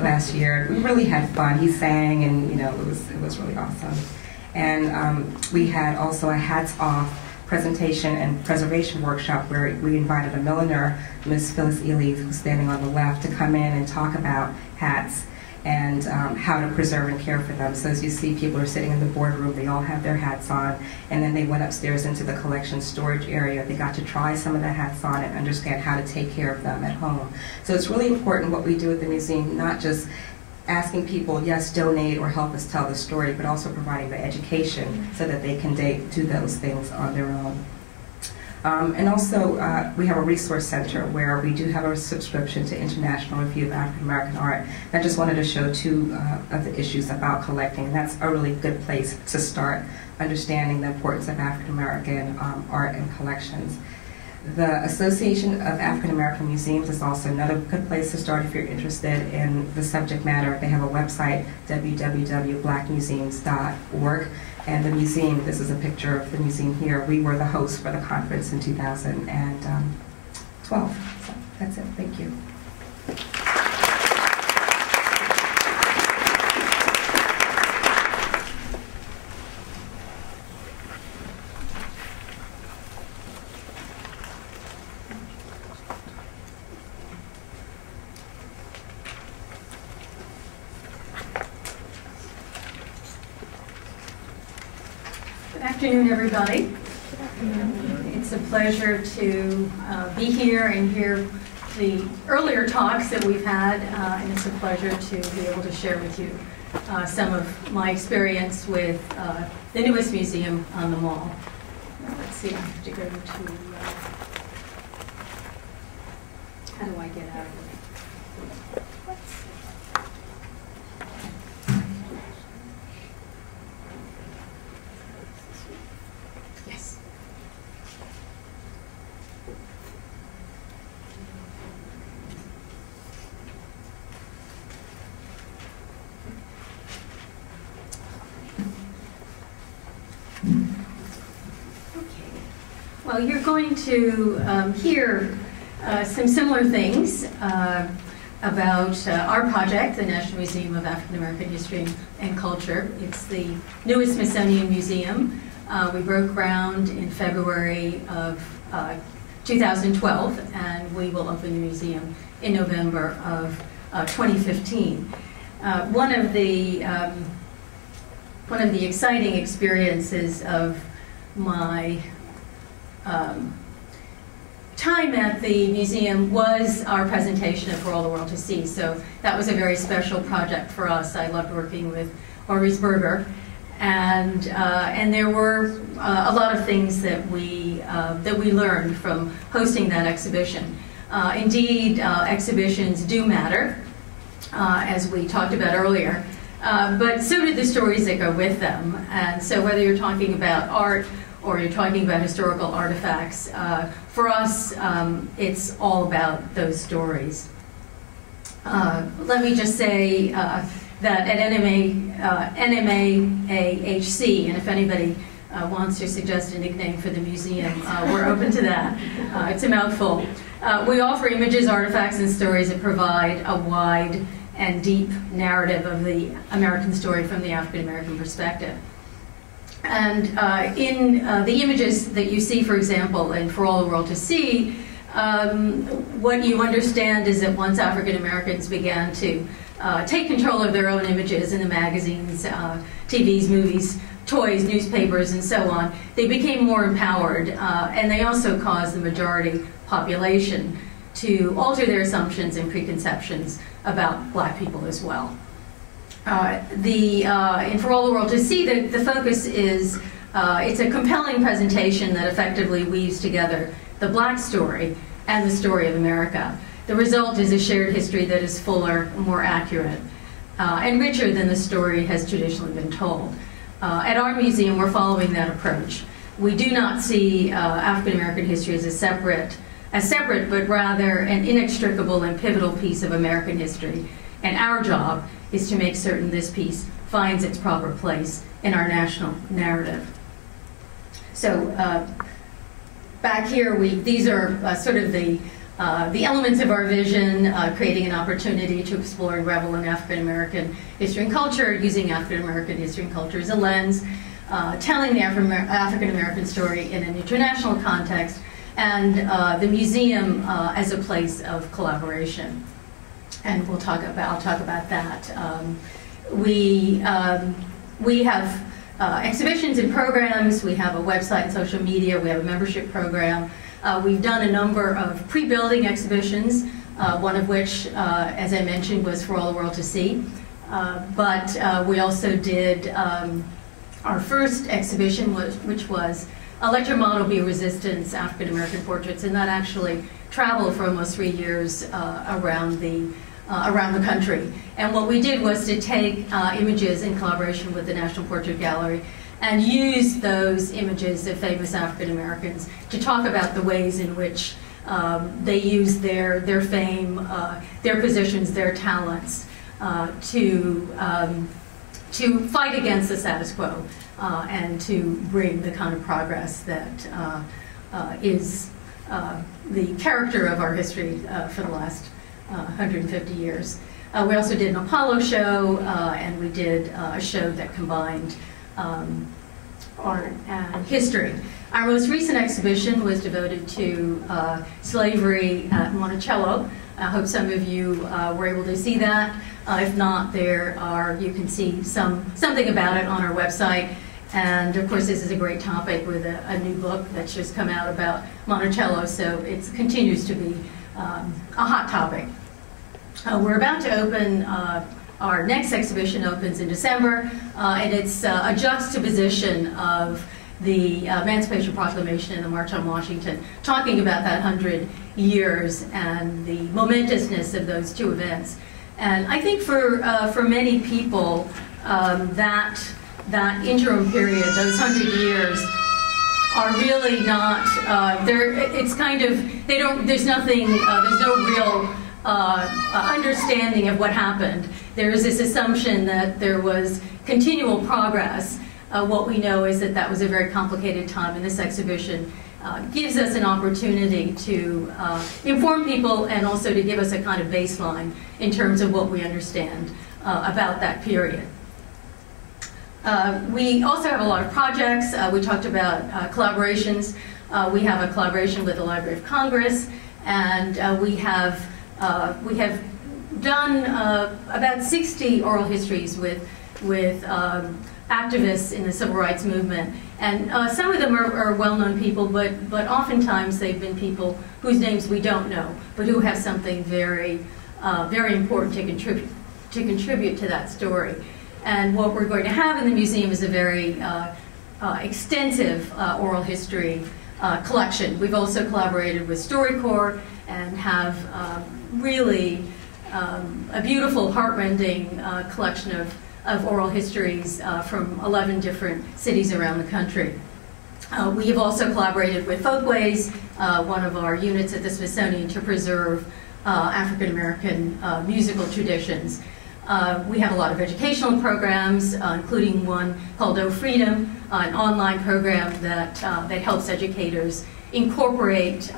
Last year, we really had fun. He sang, and it was really awesome. And we had also a hats-off presentation and preservation workshop where we invited a milliner, Miss Phyllis Ely, who's standing on the left, to come in and talk about hats and how to preserve and care for them. So as you see, people are sitting in the boardroom, they all have their hats on, and then they went upstairs into the collection storage area. They got to try some of the hats on and understand how to take care of them at home. So it's really important what we do at the museum, not just asking people, yes, donate or help us tell the story, but also providing the education so that they can do those things on their own. And also, we have a resource center where we do have a subscription to International Review of African American Art. I just wanted to show 2 of the issues about collecting, and that's a really good place to start understanding the importance of African American art and collections. The Association of African American Museums is also another good place to start if you're interested in the subject matter. They have a website, www.blackmuseums.org. And the museum, this is a picture of the museum here. We were the host for the conference in 2012. So that's it. Thank you. Good afternoon, everybody. It's a pleasure to be here and hear the earlier talks that we've had, and it's a pleasure to be able to share with you some of my experience with the newest museum on the Mall. Let's see, I have to go to, how do I get out of it? Yes. Well, you're going to hear some similar things about our project, the National Museum of African American History and Culture. It's the newest Smithsonian museum. We broke ground in February of 2012, and we will open the museum in November of 2015. One of the exciting experiences of my time at the museum was our presentation of For All the World to See. So that was a very special project for us. I loved working with Maurice Berger, and there were a lot of things that we learned from hosting that exhibition. Indeed, exhibitions do matter, as we talked about earlier, but so do the stories that go with them. And so whether you're talking about art or you're talking about historical artifacts, for us, it's all about those stories. Let me just say that at NMAHC, and if anybody wants to suggest a nickname for the museum, we're open to that. It's a mouthful. We offer images, artifacts, and stories that provide a wide and deep narrative of the American story from the African American perspective. And in the images that you see, for example, in For All the World to See, what you understand is that once African Americans began to take control of their own images in the magazines, TVs, movies, toys, newspapers, and so on, they became more empowered, and they also caused the majority population to alter their assumptions and preconceptions about black people as well. In For All the World to See, the focus is, it's a compelling presentation that effectively weaves together the black story and the story of America. The result is a shared history that is fuller, more accurate, and richer than the story has traditionally been told. At our museum, we're following that approach. We do not see African American history as separate, but rather an inextricable and pivotal piece of American history. And our job is to make certain this piece finds its proper place in our national narrative. So back here, these are sort of the elements of our vision, creating an opportunity to explore and revel in African American history and culture, using African American history and culture as a lens, telling the African American story in an international context, and the museum as a place of collaboration. And I'll talk about that. We have exhibitions and programs. We have a website and social media. We have a membership program. We've done a number of pre-building exhibitions, one of which, as I mentioned, was For All the World to See. But we also did our first exhibition, which was Let Your Model Be Resistance, African American Portraits, and that actually traveled for almost 3 years around the country. And what we did was to take images in collaboration with the National Portrait Gallery and use those images of famous African Americans to talk about the ways in which they use their fame, their positions, their talents to fight against the status quo and to bring the kind of progress that is the character of our history for the last 150 years. We also did an Apollo show, and we did a show that combined art and history. Our most recent exhibition was devoted to slavery at Monticello. I hope some of you were able to see that. If not, you can see something about it on our website. And of course, this is a great topic with a new book that's just come out about Monticello, so it continues to be a hot topic. We're about to open, our next exhibition opens in December, and it's a juxtaposition of the Emancipation Proclamation and the March on Washington, talking about that 100 years and the momentousness of those two events. And I think for many people, that interim period, those 100 years, are really not, it's kind of, there's nothing, there's no real understanding of what happened. There is this assumption that there was continual progress. What we know is that was a very complicated time, and this exhibition gives us an opportunity to inform people and also to give us a kind of baseline in terms of what we understand about that period. We also have a lot of projects. We talked about collaborations. We have a collaboration with the Library of Congress, and we have done about 60 oral histories with activists in the civil rights movement. And some of them are well-known people, but oftentimes they've been people whose names we don't know, but who have something very, very important to contribute to that story. And what we're going to have in the museum is a very extensive oral history collection. We've also collaborated with StoryCorps and have really a beautiful, heartrending collection of oral histories from 11 different cities around the country. We have also collaborated with Folkways, one of our units at the Smithsonian, to preserve African American musical traditions. We have a lot of educational programs, including one called Oh Freedom, an online program that helps educators incorporate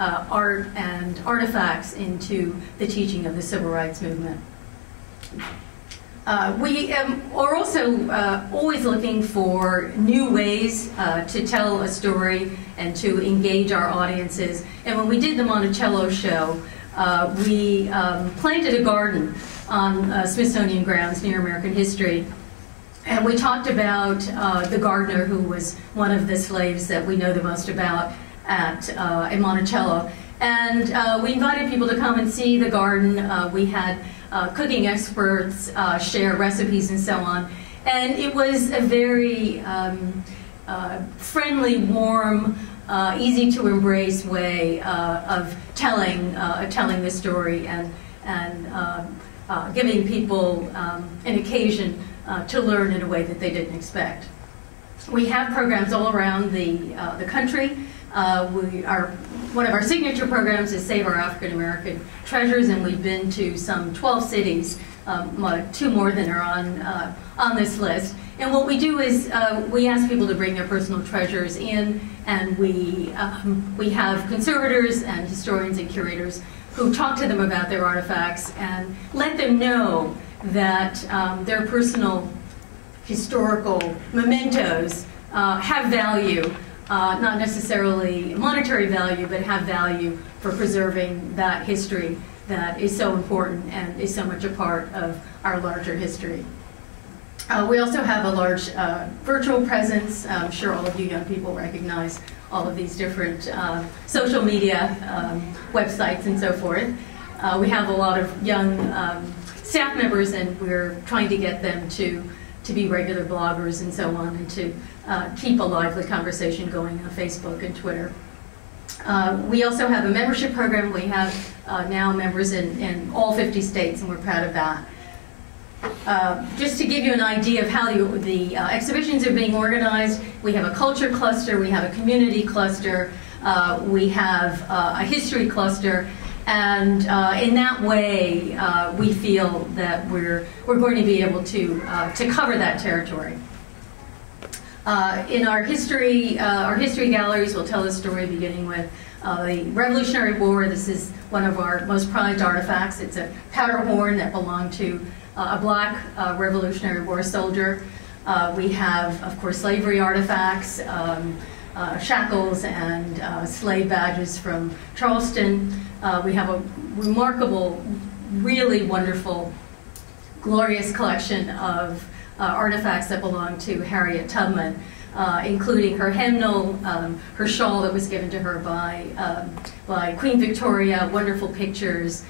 art and artifacts into the teaching of the civil rights movement. We are also always looking for new ways to tell a story and to engage our audiences. And when we did the Monticello show, we planted a garden on Smithsonian grounds near American history. And we talked about the gardener who was one of the slaves that we know the most about in Monticello. And we invited people to come and see the garden. We had cooking experts share recipes and so on. And it was a very friendly, warm, easy to embrace way of telling this story and giving people an occasion to learn in a way that they didn't expect. We have programs all around the country. One of our signature programs is Save Our African American Treasures, and we've been to some 12 cities, 2 more than are on this list. And what we do is we ask people to bring their personal treasures in, and we have conservators and historians and curators who talk to them about their artifacts and let them know that their personal historical mementos have value. Not necessarily monetary value, but have value for preserving that history that is so important and is so much a part of our larger history. We also have a large virtual presence. I'm sure all of you young people recognize all of these different social media websites and so forth. We have a lot of young staff members, and we're trying to get them to be regular bloggers and so on, and to keep a lively conversation going on Facebook and Twitter. We also have a membership program. We have now members in all 50 states, and we're proud of that. Just to give you an idea of how the exhibitions are being organized, we have a culture cluster, we have a community cluster, we have a history cluster, and in that way, we feel that we're going to be able to cover that territory. In our history galleries will tell a story beginning with the Revolutionary War. This is one of our most prized artifacts. It's a powder horn that belonged to a black Revolutionary War soldier. We have, of course, slavery artifacts, shackles and slave badges from Charleston. We have a remarkable, really wonderful, glorious collection of artifacts that belong to Harriet Tubman, including her hymnal, her shawl that was given to her by Queen Victoria, wonderful pictures,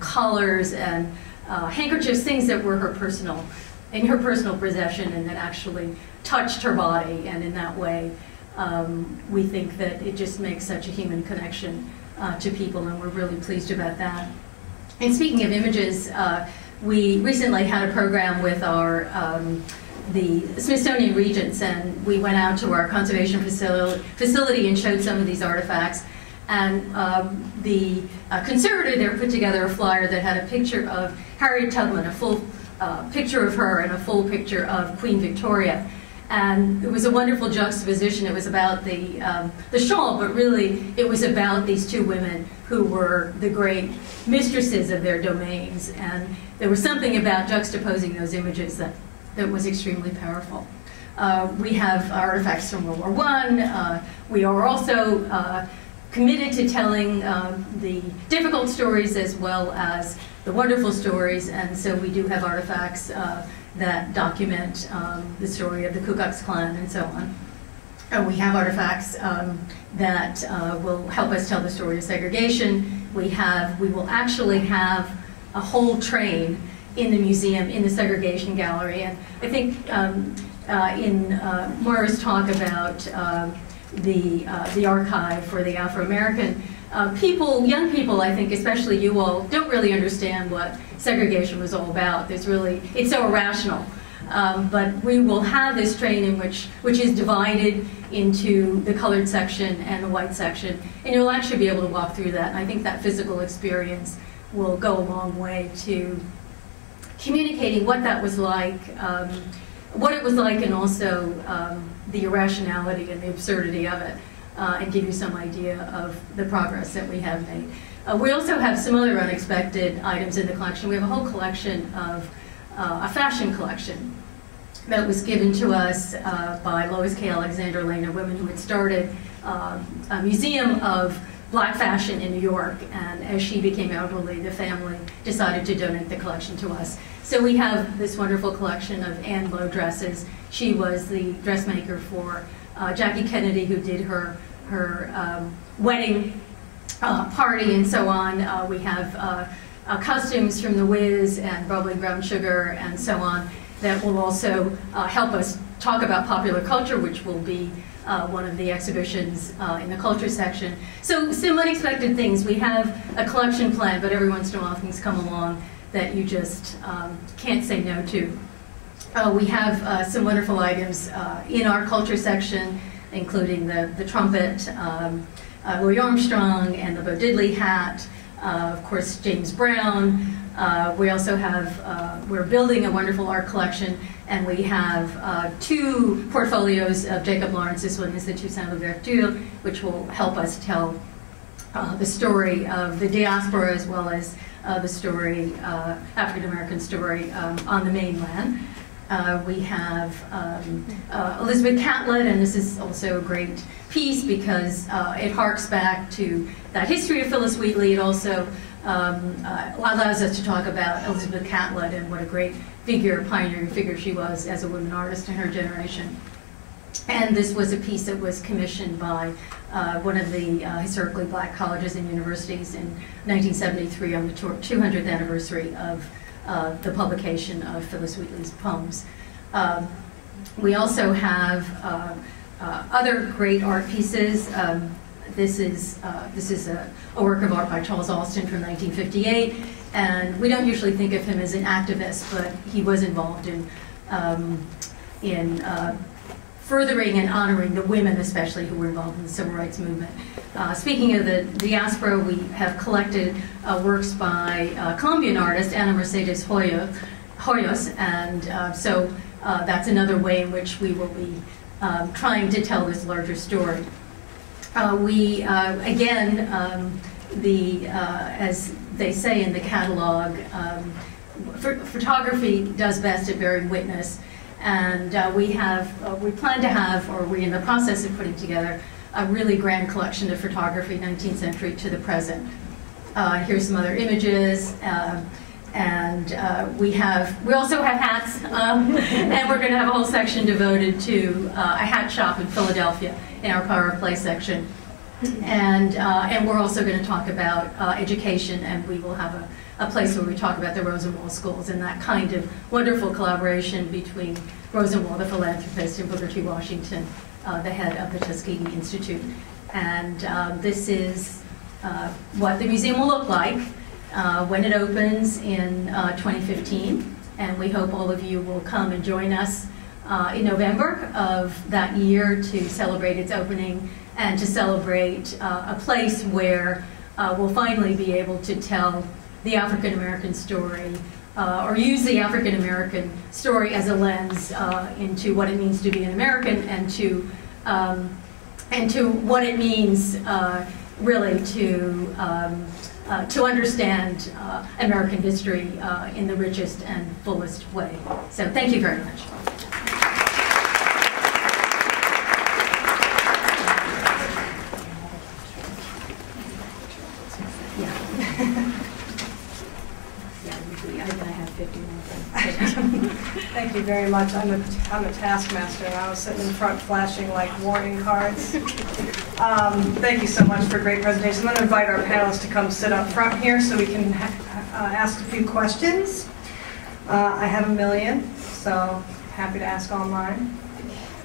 collars, and handkerchiefs, things that were in her personal possession and that actually touched her body. And in that way, we think that it just makes such a human connection to people, and we're really pleased about that. And speaking of images, we recently had a program with the Smithsonian Regents, and we went out to our conservation facility and showed some of these artifacts. And the conservator there put together a flyer that had a picture of Harriet Tubman, a full picture of her, and a full picture of Queen Victoria. And it was a wonderful juxtaposition. It was about the shawl, but really it was about these two women who were the great mistresses of their domains. And there was something about juxtaposing those images that was extremely powerful. We have artifacts from World War I. We are also committed to telling the difficult stories as well as the wonderful stories, and so we do have artifacts that document the story of the Ku Klux Klan and so on. And we have artifacts that will help us tell the story of segregation. We will actually have a whole train in the museum, in the segregation gallery. And I think in Moira's talk about the archive for the Afro-American, young people, I think, especially you all, don't really understand what segregation was all about. It's so irrational. But we will have this train which is divided into the colored section and the white section, and you'll actually be able to walk through that. And I think that physical experience will go a long way to communicating what that was like, what it was like, and also the irrationality and the absurdity of it, and give you some idea of the progress that we have made. We also have some other unexpected items in the collection. We have a whole collection of a fashion collection that was given to us by Lois K. Alexander Lane, a woman who had started a museum of black fashion in New York, and as she became elderly, the family decided to donate the collection to us. So we have this wonderful collection of Anne Lowe dresses. She was the dressmaker for Jackie Kennedy, who did her wedding party and so on. We have costumes from The Wiz and Bubbling Brown Sugar and so on that will also help us talk about popular culture, which will be one of the exhibitions in the culture section. So some unexpected things. We have a collection plan, but every once in a while things come along that you just can't say no to. We have some wonderful items in our culture section, including the trumpet, Louis Armstrong, and the Bo Diddley hat, of course James Brown. We also have, we're building a wonderful art collection, and we have 2 portfolios of Jacob Lawrence. This one is the Toussaint Louverture, which will help us tell the story of the diaspora as well as the story, African-American story on the mainland. We have Elizabeth Catlett, and this is also a great piece because it harks back to that history of Phyllis Wheatley. It also allows us to talk about Elizabeth Catlett and what a great figure, pioneering figure she was as a woman artist in her generation. And this was a piece that was commissioned by one of the historically black colleges and universities in 1973 on the 200th anniversary of the publication of Phyllis Wheatley's poems. We also have other great art pieces. this is a work of art by Charles Austin from 1958, and we don't usually think of him as an activist, but he was involved in furthering and honoring the women, especially, who were involved in the civil rights movement. Speaking of the diaspora, we have collected works by Colombian artist Ana Mercedes Hoyos, and so that's another way in which we will be trying to tell this larger story. As they say in the catalog, photography does best at bearing witness, and we plan to have, or we're in the process of putting together, a really grand collection of photography, 19th century to the present. Here's some other images. We also have hats, and we're going to have a whole section devoted to a hat shop in Philadelphia in our Power of Play section. And we're also going to talk about education, and we will have a place where we talk about the Rosenwald schools and that kind of wonderful collaboration between Rosenwald, the philanthropist, and Booker T. Washington, the head of the Tuskegee Institute. And this is what the museum will look like when it opens in 2015, and we hope all of you will come and join us in November of that year to celebrate its opening and to celebrate a place where we'll finally be able to tell the African American story, or use the African American story as a lens into what it means to be an American, and to what it means really to understand American history in the richest and fullest way. So thank you very much. Thank you very much. I'm a taskmaster, and I was sitting in front flashing like warning cards. Thank you so much for a great presentation. I'm going to invite our panelists to come sit up front here so we can ask a few questions. I have a million, so happy to ask all mine.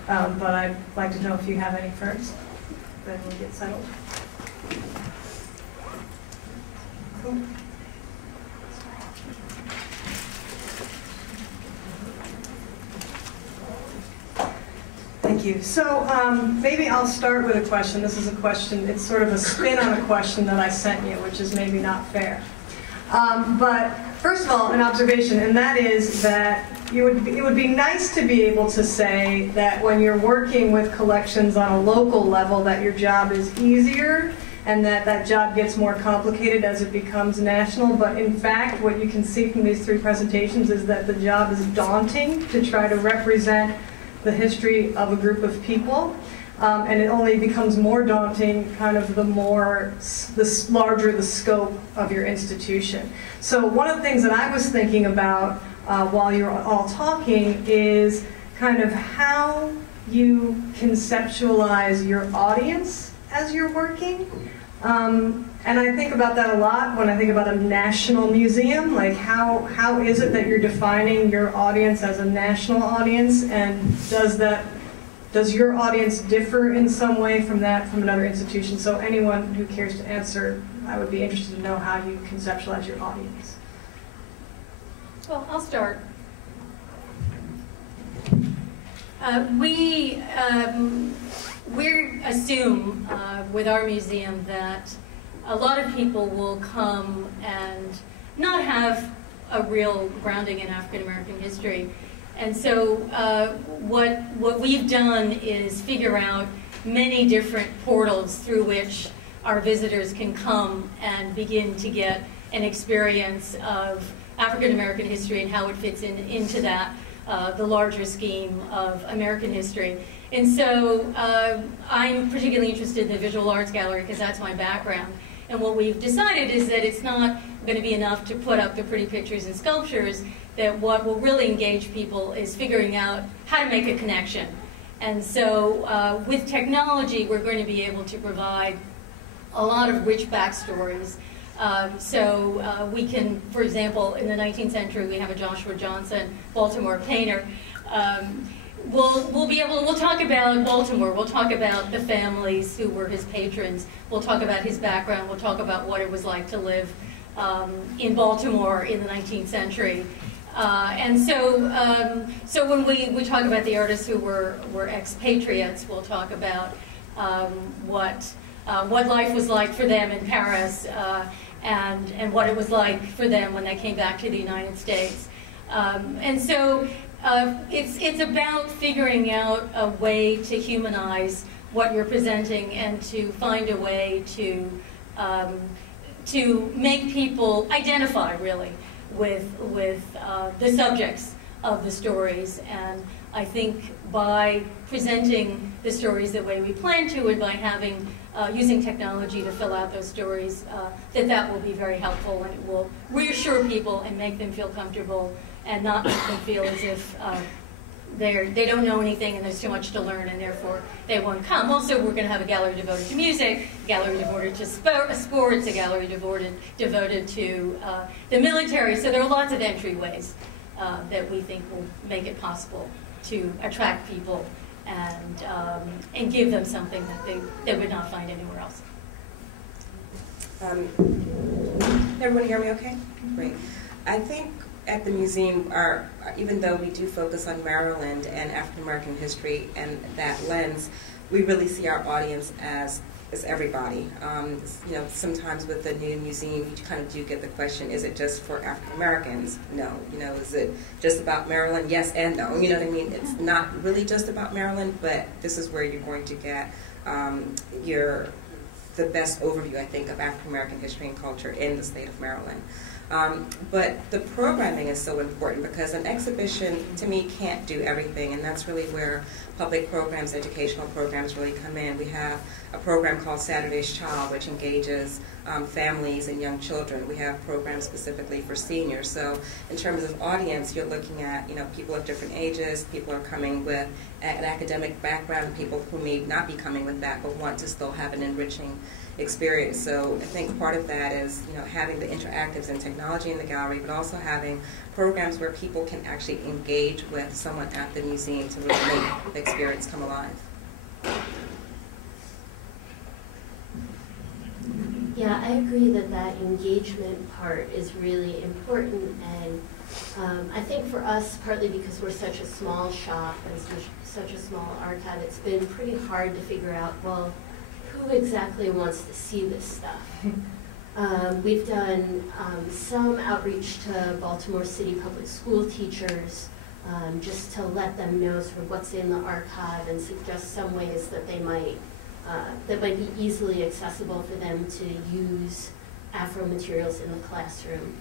But I'd like to know if you have any first. Then we'll get settled. Cool. Thank you. So maybe I'll start with a question. This is a question, it's sort of a spin on a question that I sent you, which is maybe not fair. But first of all, an observation, and that is that it would be nice to be able to say that when you're working with collections on a local level, that your job is easier, and that job gets more complicated as it becomes national. But in fact, what you can see from these three presentations is that the job is daunting to try to represent the history of a group of people, and it only becomes more daunting kind of the larger the scope of your institution. So one of the things that I was thinking about while you're all talking is kind of how you conceptualize your audience as you're working. And I think about that a lot when I think about a national museum, like how is it that you're defining your audience as a national audience, and does your audience differ in some way from another institution? So anyone who cares to answer, I would be interested to know how you conceptualize your audience. Well, I'll start. We assume with our museum that a lot of people will come and not have a real grounding in African American history. And so what we've done is figure out many different portals through which our visitors can come and begin to get an experience of African American history and how it fits into that, the larger scheme of American history. And so I'm particularly interested in the visual arts gallery because that's my background. And what we've decided is that it's not going to be enough to put up the pretty pictures and sculptures, that what will really engage people is figuring out how to make a connection. And so with technology, we're going to be able to provide a lot of rich backstories. So we can, for example, in the 19th century, we have a Joshua Johnson, Baltimore painter. we'll talk about Baltimore. We'll talk about the families who were his patrons. We'll talk about his background. We'll talk about what it was like to live in Baltimore in the 19th century. And so when we talk about the artists who were expatriates, we'll talk about what life was like for them in Paris and what it was like for them when they came back to the United States. And so it's about figuring out a way to humanize what you're presenting and to find a way to make people identify really with the subjects of the stories. And I think by presenting the stories the way we plan to, and by having using technology to fill out those stories, that will be very helpful, and it will reassure people and make them feel comfortable and not make them feel as if they don't know anything and there's too much to learn and therefore they won't come. Also, we're going to have a gallery devoted to music, a gallery devoted to sports, a gallery devoted to the military. So there are lots of entryways that we think will make it possible to attract people and give them something that they would not find anywhere else. Everyone hear me okay? Great. I think at the museum, even though we do focus on Maryland and African American history and that lens, we really see our audience as everybody. You know, sometimes with the new museum, you kind of do get the question: is it just for African Americans? No. You know, is it just about Maryland? Yes and no. You know what I mean? It's not really just about Maryland, but this is where you're going to get the best overview, I think, of African American history and culture in the state of Maryland. But the programming is so important because an exhibition, to me, can't do everything, and that's really where public programs, educational programs really come in. We have a program called Saturday's Child, which engages families and young children. We have programs specifically for seniors. So in terms of audience, you're looking at, you know, people of different ages, people are coming with an academic background, people who may not be coming with that but want to still have an enriching experience. So I think part of that is, you know, having the interactives and technology in the gallery, but also having programs where people can actually engage with someone at the museum to really make the experience come alive. Yeah, I agree that engagement part is really important, and I think for us, partly because we're such a small shop and such a small archive, it's been pretty hard to figure out, well, who exactly wants to see this stuff? We've done some outreach to Baltimore City public school teachers just to let them know sort of what's in the archive and suggest some ways that they might be easily accessible for them to use Afro materials in the classroom.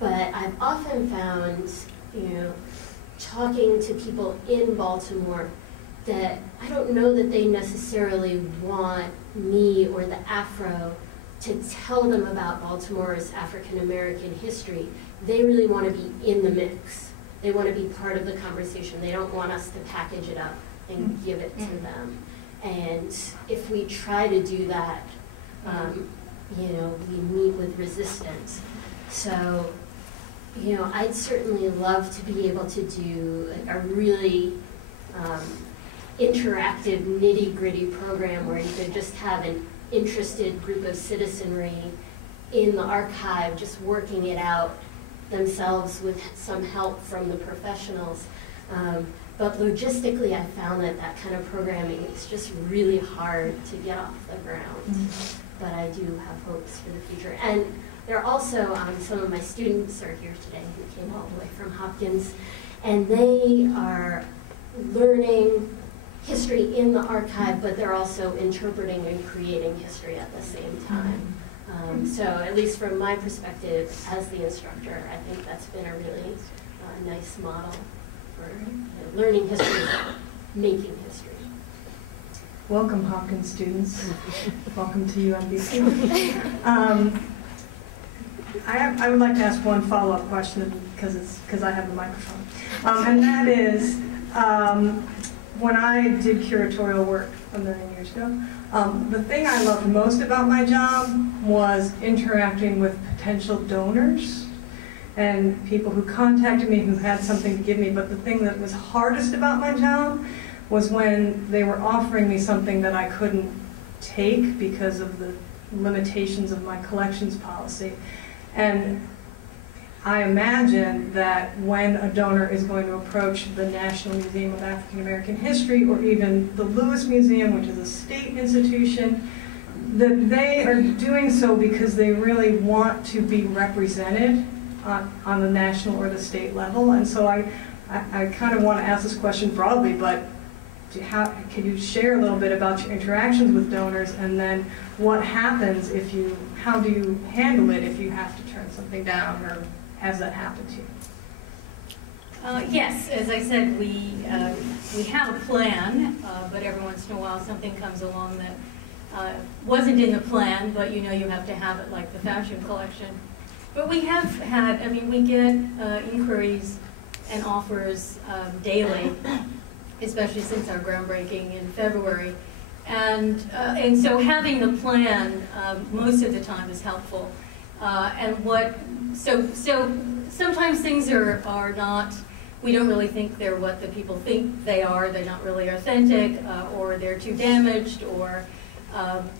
But I've often found, you know, talking to people in Baltimore, that I don't know that they necessarily want me or the Afro to tell them about Baltimore's African American history. They really want to be in the mix. They want to be part of the conversation. They don't want us to package it up and give it to them. And if we try to do that, you know, we meet with resistance. So, you know, I'd certainly love to be able to do a really interactive, nitty-gritty program where you could just have an interested group of citizenry in the archive just working it out themselves with some help from the professionals. But logistically, I found that kind of programming is just really hard to get off the ground. But I do have hopes for the future. And there are also some of my students are here today who came all the way from Hopkins, and they are learning history in the archive, but they're also interpreting and creating history at the same time. So at least from my perspective as the instructor, I think that's been a really nice model for learning history, making history. Welcome, Hopkins students. Welcome to UMBC. I would like to ask one follow-up question because I have the microphone, and that is, when I did curatorial work a million years ago, the thing I loved most about my job was interacting with potential donors and people who contacted me who had something to give me. But the thing that was hardest about my job was when they were offering me something that I couldn't take because of the limitations of my collections policy. And I imagine that when a donor is going to approach the National Museum of African American History, or even the Lewis Museum, which is a state institution, that they are doing so because they really want to be represented on the national or the state level. And so I kind of want to ask this question broadly, but can you share a little bit about your interactions with donors, and then what happens if how do you handle it if you have to turn something down, or has that happened to you? Yes, as I said, we have a plan, but every once in a while something comes along that wasn't in the plan, but you know you have to have it, like the fashion collection. But we have had, I mean, we get inquiries and offers daily, especially since our groundbreaking in February. And so having the plan most of the time is helpful. So sometimes things are not, we don't really think they're what the people think they are. They're not really authentic, or they're too damaged, or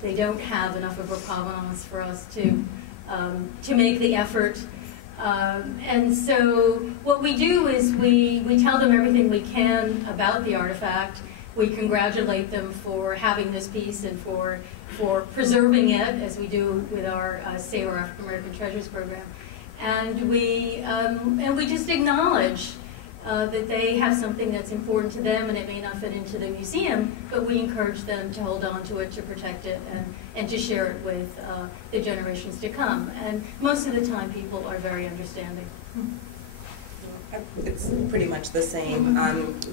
they don't have enough of a provenance for us to make the effort. And so what we do is we tell them everything we can about the artifact. We congratulate them for having this piece and for preserving it, as we do with our Save Our African American Treasures program. And we just acknowledge that they have something that's important to them, and it may not fit into the museum, but we encourage them to hold on to it, to protect it, and to share it with the generations to come. And most of the time, people are very understanding. It's pretty much the same.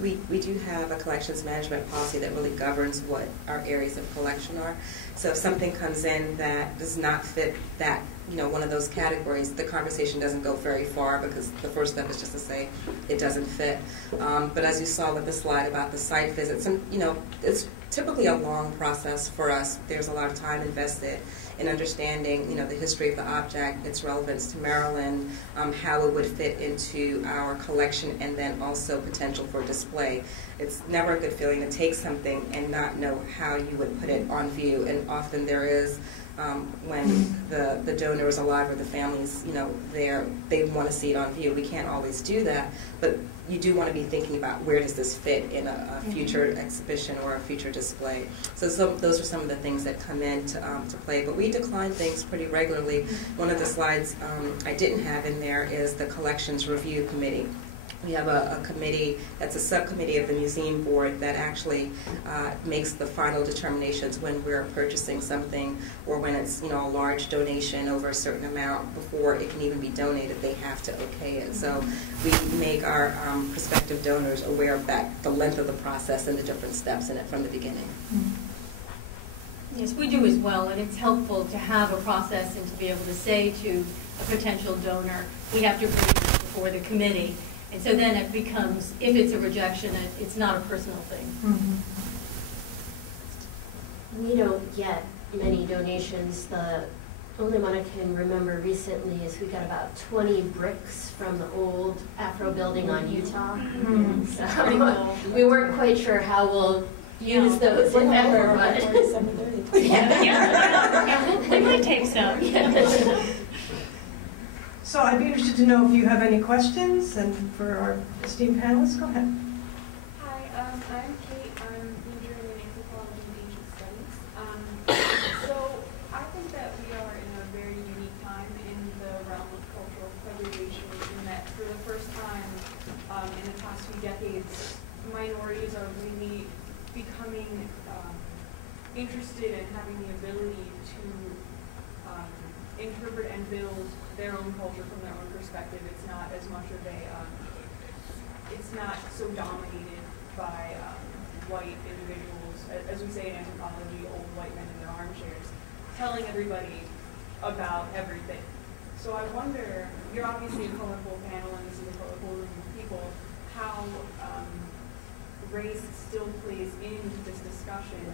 We do have a collections management policy that really governs what our areas of collection are. So if something comes in that does not fit that, one of those categories, the conversation doesn't go very far, because the first step is just to say it doesn't fit. But as you saw with the slide about the site visits, and it's typically a long process for us. There's a lot of time invested in understanding, the history of the object, its relevance to Maryland, how it would fit into our collection, and then also potential for display. It's never a good feeling to take something and not know how you would put it on view, and often there is, when the donor is alive or the family's, they want to see it on view. We can't always do that, but you do want to be thinking about where does this fit in a future exhibition or a future display. So those are some of the things that come into to play. But we decline things pretty regularly. One of the slides I didn't have in there is the Collections Review Committee. We have a committee that's a subcommittee of the museum board that actually makes the final determinations when we're purchasing something, or when it's a large donation over a certain amount. Before it can even be donated, they have to okay it. So we make our prospective donors aware of that, the length of the process and the different steps in it from the beginning. Yes, we do as well, and it's helpful to have a process and to be able to say to a potential donor, we have to bring this before the committee. And so then it becomes, if it's a rejection, it's not a personal thing. We don't get many donations. The only one I can remember recently is we got about 20 bricks from the old Afro building on Utah. So we weren't quite sure how we'll use those, if ever, but we might take some. So I'd be interested to know if you have any questions, and for our esteemed panelists, go ahead. Hi, I'm Kate. I'm majoring in anthropology and Asian studies. So I think that we are in a very unique time in the realm of cultural preservation, in that for the first time in the past few decades, minorities are really becoming interested in having the ability to interpret and build their own culture from their own perspective. It's not as much of a, it's not so dominated by white individuals, as we say in anthropology, old white men in their armchairs, telling everybody about everything. So I wonder, you're obviously a colorful panel and this is a colorful room of people, how race still plays into this discussion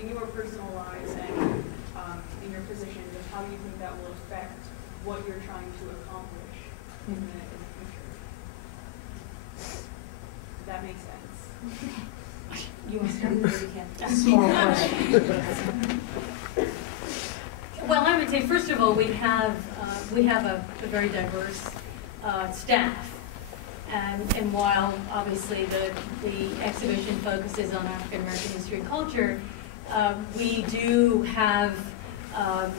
in your personal lives and in your positions, and how you think that will affect what you're trying to accomplish in the future. That makes sense. You want to start? Small question. Well, I would say, first of all, we have a very diverse staff. And while obviously the exhibition focuses on African American history and culture, we do have a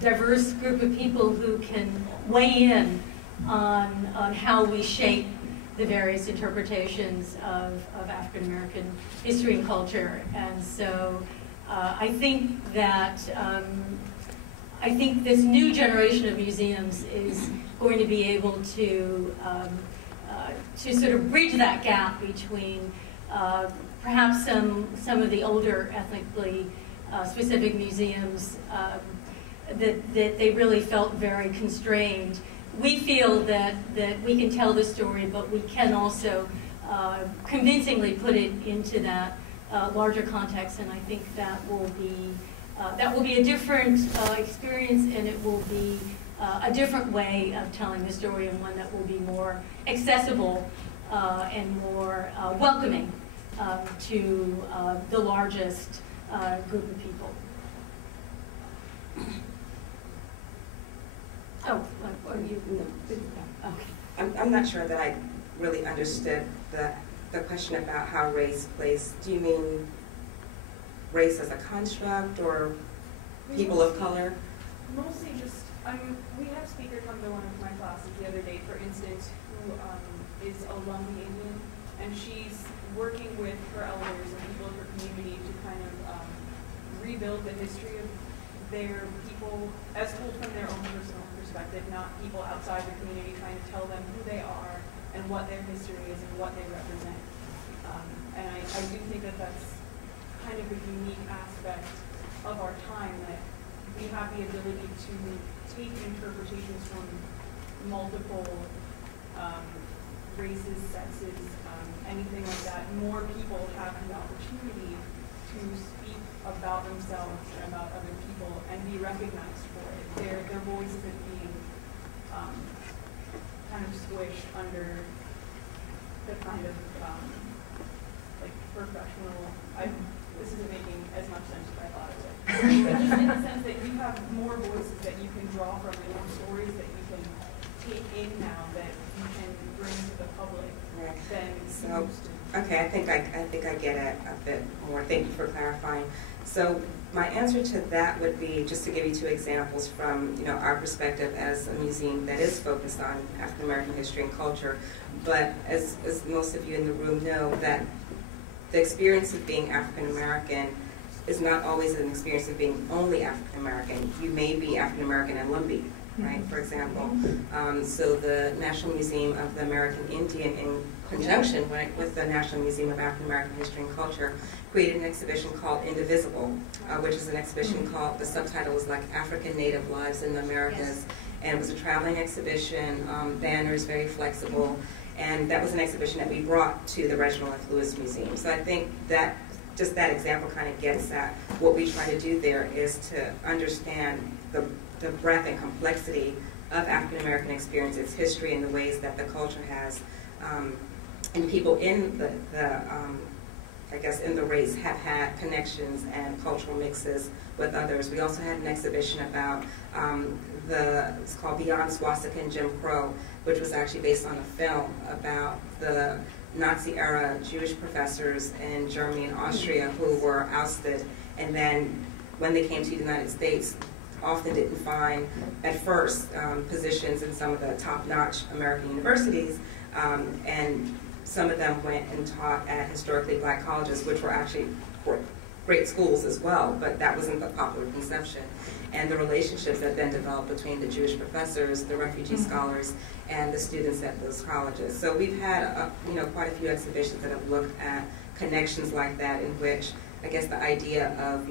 diverse group of people who can weigh in on how we shape the various interpretations of African American history and culture. And so I think that I think this new generation of museums is going to be able to sort of bridge that gap between perhaps some of the older ethnically specific museums that they really felt very constrained. We feel that we can tell the story, but we can also convincingly put it into that larger context, and I think that will be a different experience, and it will be a different way of telling the story, and one that will be more accessible and more welcoming to the largest group of people. Oh, you? Okay. I'm not sure that I really understood the question about how race plays. Do you mean race as a construct or people of color? Mostly just, we had a speaker come to one of my classes the other day, for instance, who is a Lumbee Indian, and she's working with her elders and people of her community to kind of rebuild the history of their people as told from their own personal perspective, not people outside the community trying to tell them who they are and what their history is and what they represent. And I do think that that's kind of a unique aspect of our time, that we have the ability to take interpretations from multiple races, sexes, anything like that. More people have the opportunity to speak about themselves and about other people and be recognized for it. Their voice isn't being kind of squished under the kind of like professional. This isn't making as much sense as I thought it would. But just in the sense that you have more voices that you can draw from and more stories that you can take in now that you can bring to the public than so, okay, I think I get it a bit more. Thank you for clarifying. So my answer to that would be, just to give you two examples from our perspective as a museum that is focused on African American history and culture. But as most of you in the room know, that the experience of being African American is not always an experience of being only African American. You may be African American and Lumbee, right? For example, so the National Museum of the American Indian, in conjunction with the National Museum of African American History and Culture, created an exhibition called Indivisible, which is an exhibition called, the subtitle was like African Native Lives in the Americas, yes. And it was a traveling exhibition, banners, very flexible, and that was an exhibition that we brought to the Reginald F. Lewis Museum. So I think that just that example kind of gets at what we try to do there is to understand the breadth and complexity of African American experience, its history, and the ways that the culture has, and people in I guess in the race have had connections and cultural mixes with others. We also had an exhibition about it's called Beyond Swastika and Jim Crow, which was actually based on a film about the Nazi-era Jewish professors in Germany and Austria who were ousted, and then when they came to the United States, often didn't find, at first, positions in some of the top-notch American universities, and some of them went and taught at historically black colleges, which were actually great schools as well, but that wasn't the popular conception. And the relationships that then developed between the Jewish professors, the refugee scholars, and the students at those colleges. So we've had quite a few exhibitions that have looked at connections like that, in which I guess the idea of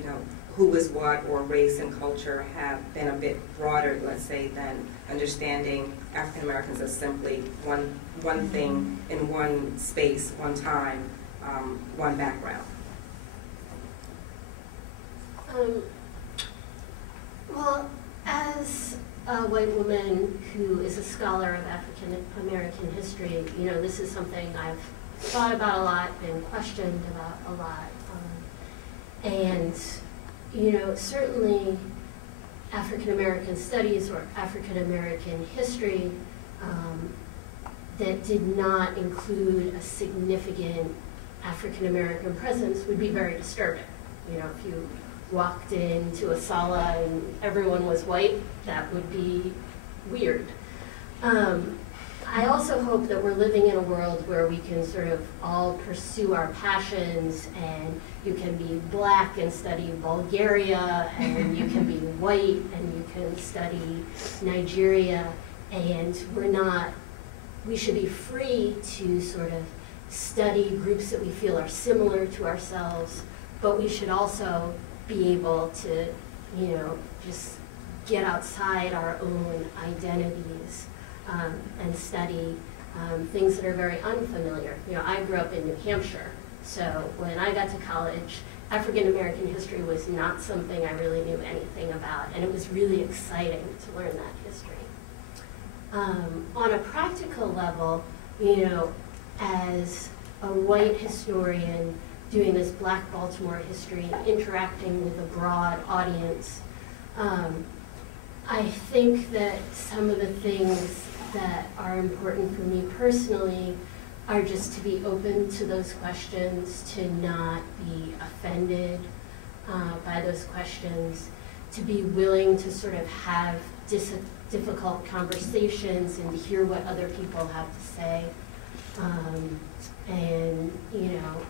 who is what, or race and culture, have been a bit broader, let's say, than understanding African Americans as simply one thing in one space, one time, one background. Well, as a white woman who is a scholar of African American history, you know, this is something I've thought about a lot, been questioned about a lot. And, you know, certainly African American studies or African American history that did not include a significant African American presence would be very disturbing. You know, if you walked into a sala and everyone was white, that would be weird. I also hope that we're living in a world where we can sort of all pursue our passions, and you can be black and study Bulgaria, and you can be white and you can study Nigeria, and we should be free to sort of study groups that we feel are similar to ourselves, but we should also be able to, you know, just get outside our own identities and study things that are very unfamiliar. You know, I grew up in New Hampshire, so when I got to college, African American history was not something I really knew anything about, and it was really exciting to learn that history. On a practical level, you know, as a white historian doing this Black Baltimore history, interacting with a broad audience, I think that some of the things that are important for me personally are just to be open to those questions, to not be offended by those questions, to be willing to sort of have difficult conversations and to hear what other people have to say, and, you know,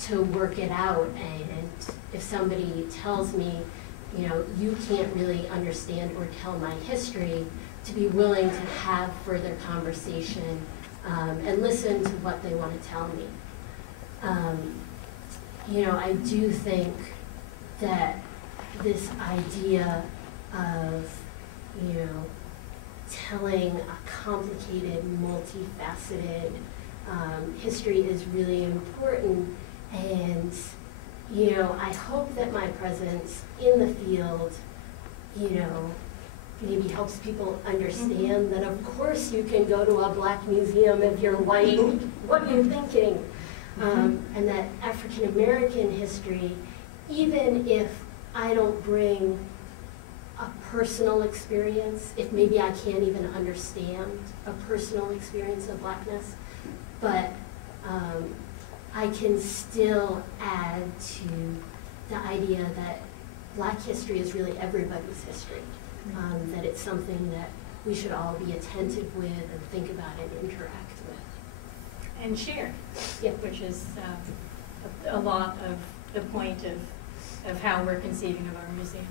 to work it out. And if somebody tells me, you know, you can't really understand or tell my history, to be willing to have further conversation and listen to what they want to tell me. You know, I do think that this idea of, you know, telling a complicated, multifaceted history is really important. And, you know, I hope that my presence in the field, you know, maybe helps people understand that of course you can go to a black museum if you're white. What are you thinking? And that African American history, even if I don't bring a personal experience, if maybe I can't even understand a personal experience of blackness, but I can still add to the idea that black history is really everybody's history, that it's something that we should all be attentive with and think about and interact with. And share, Yep. which is a lot of the point of how we're conceiving of our museum.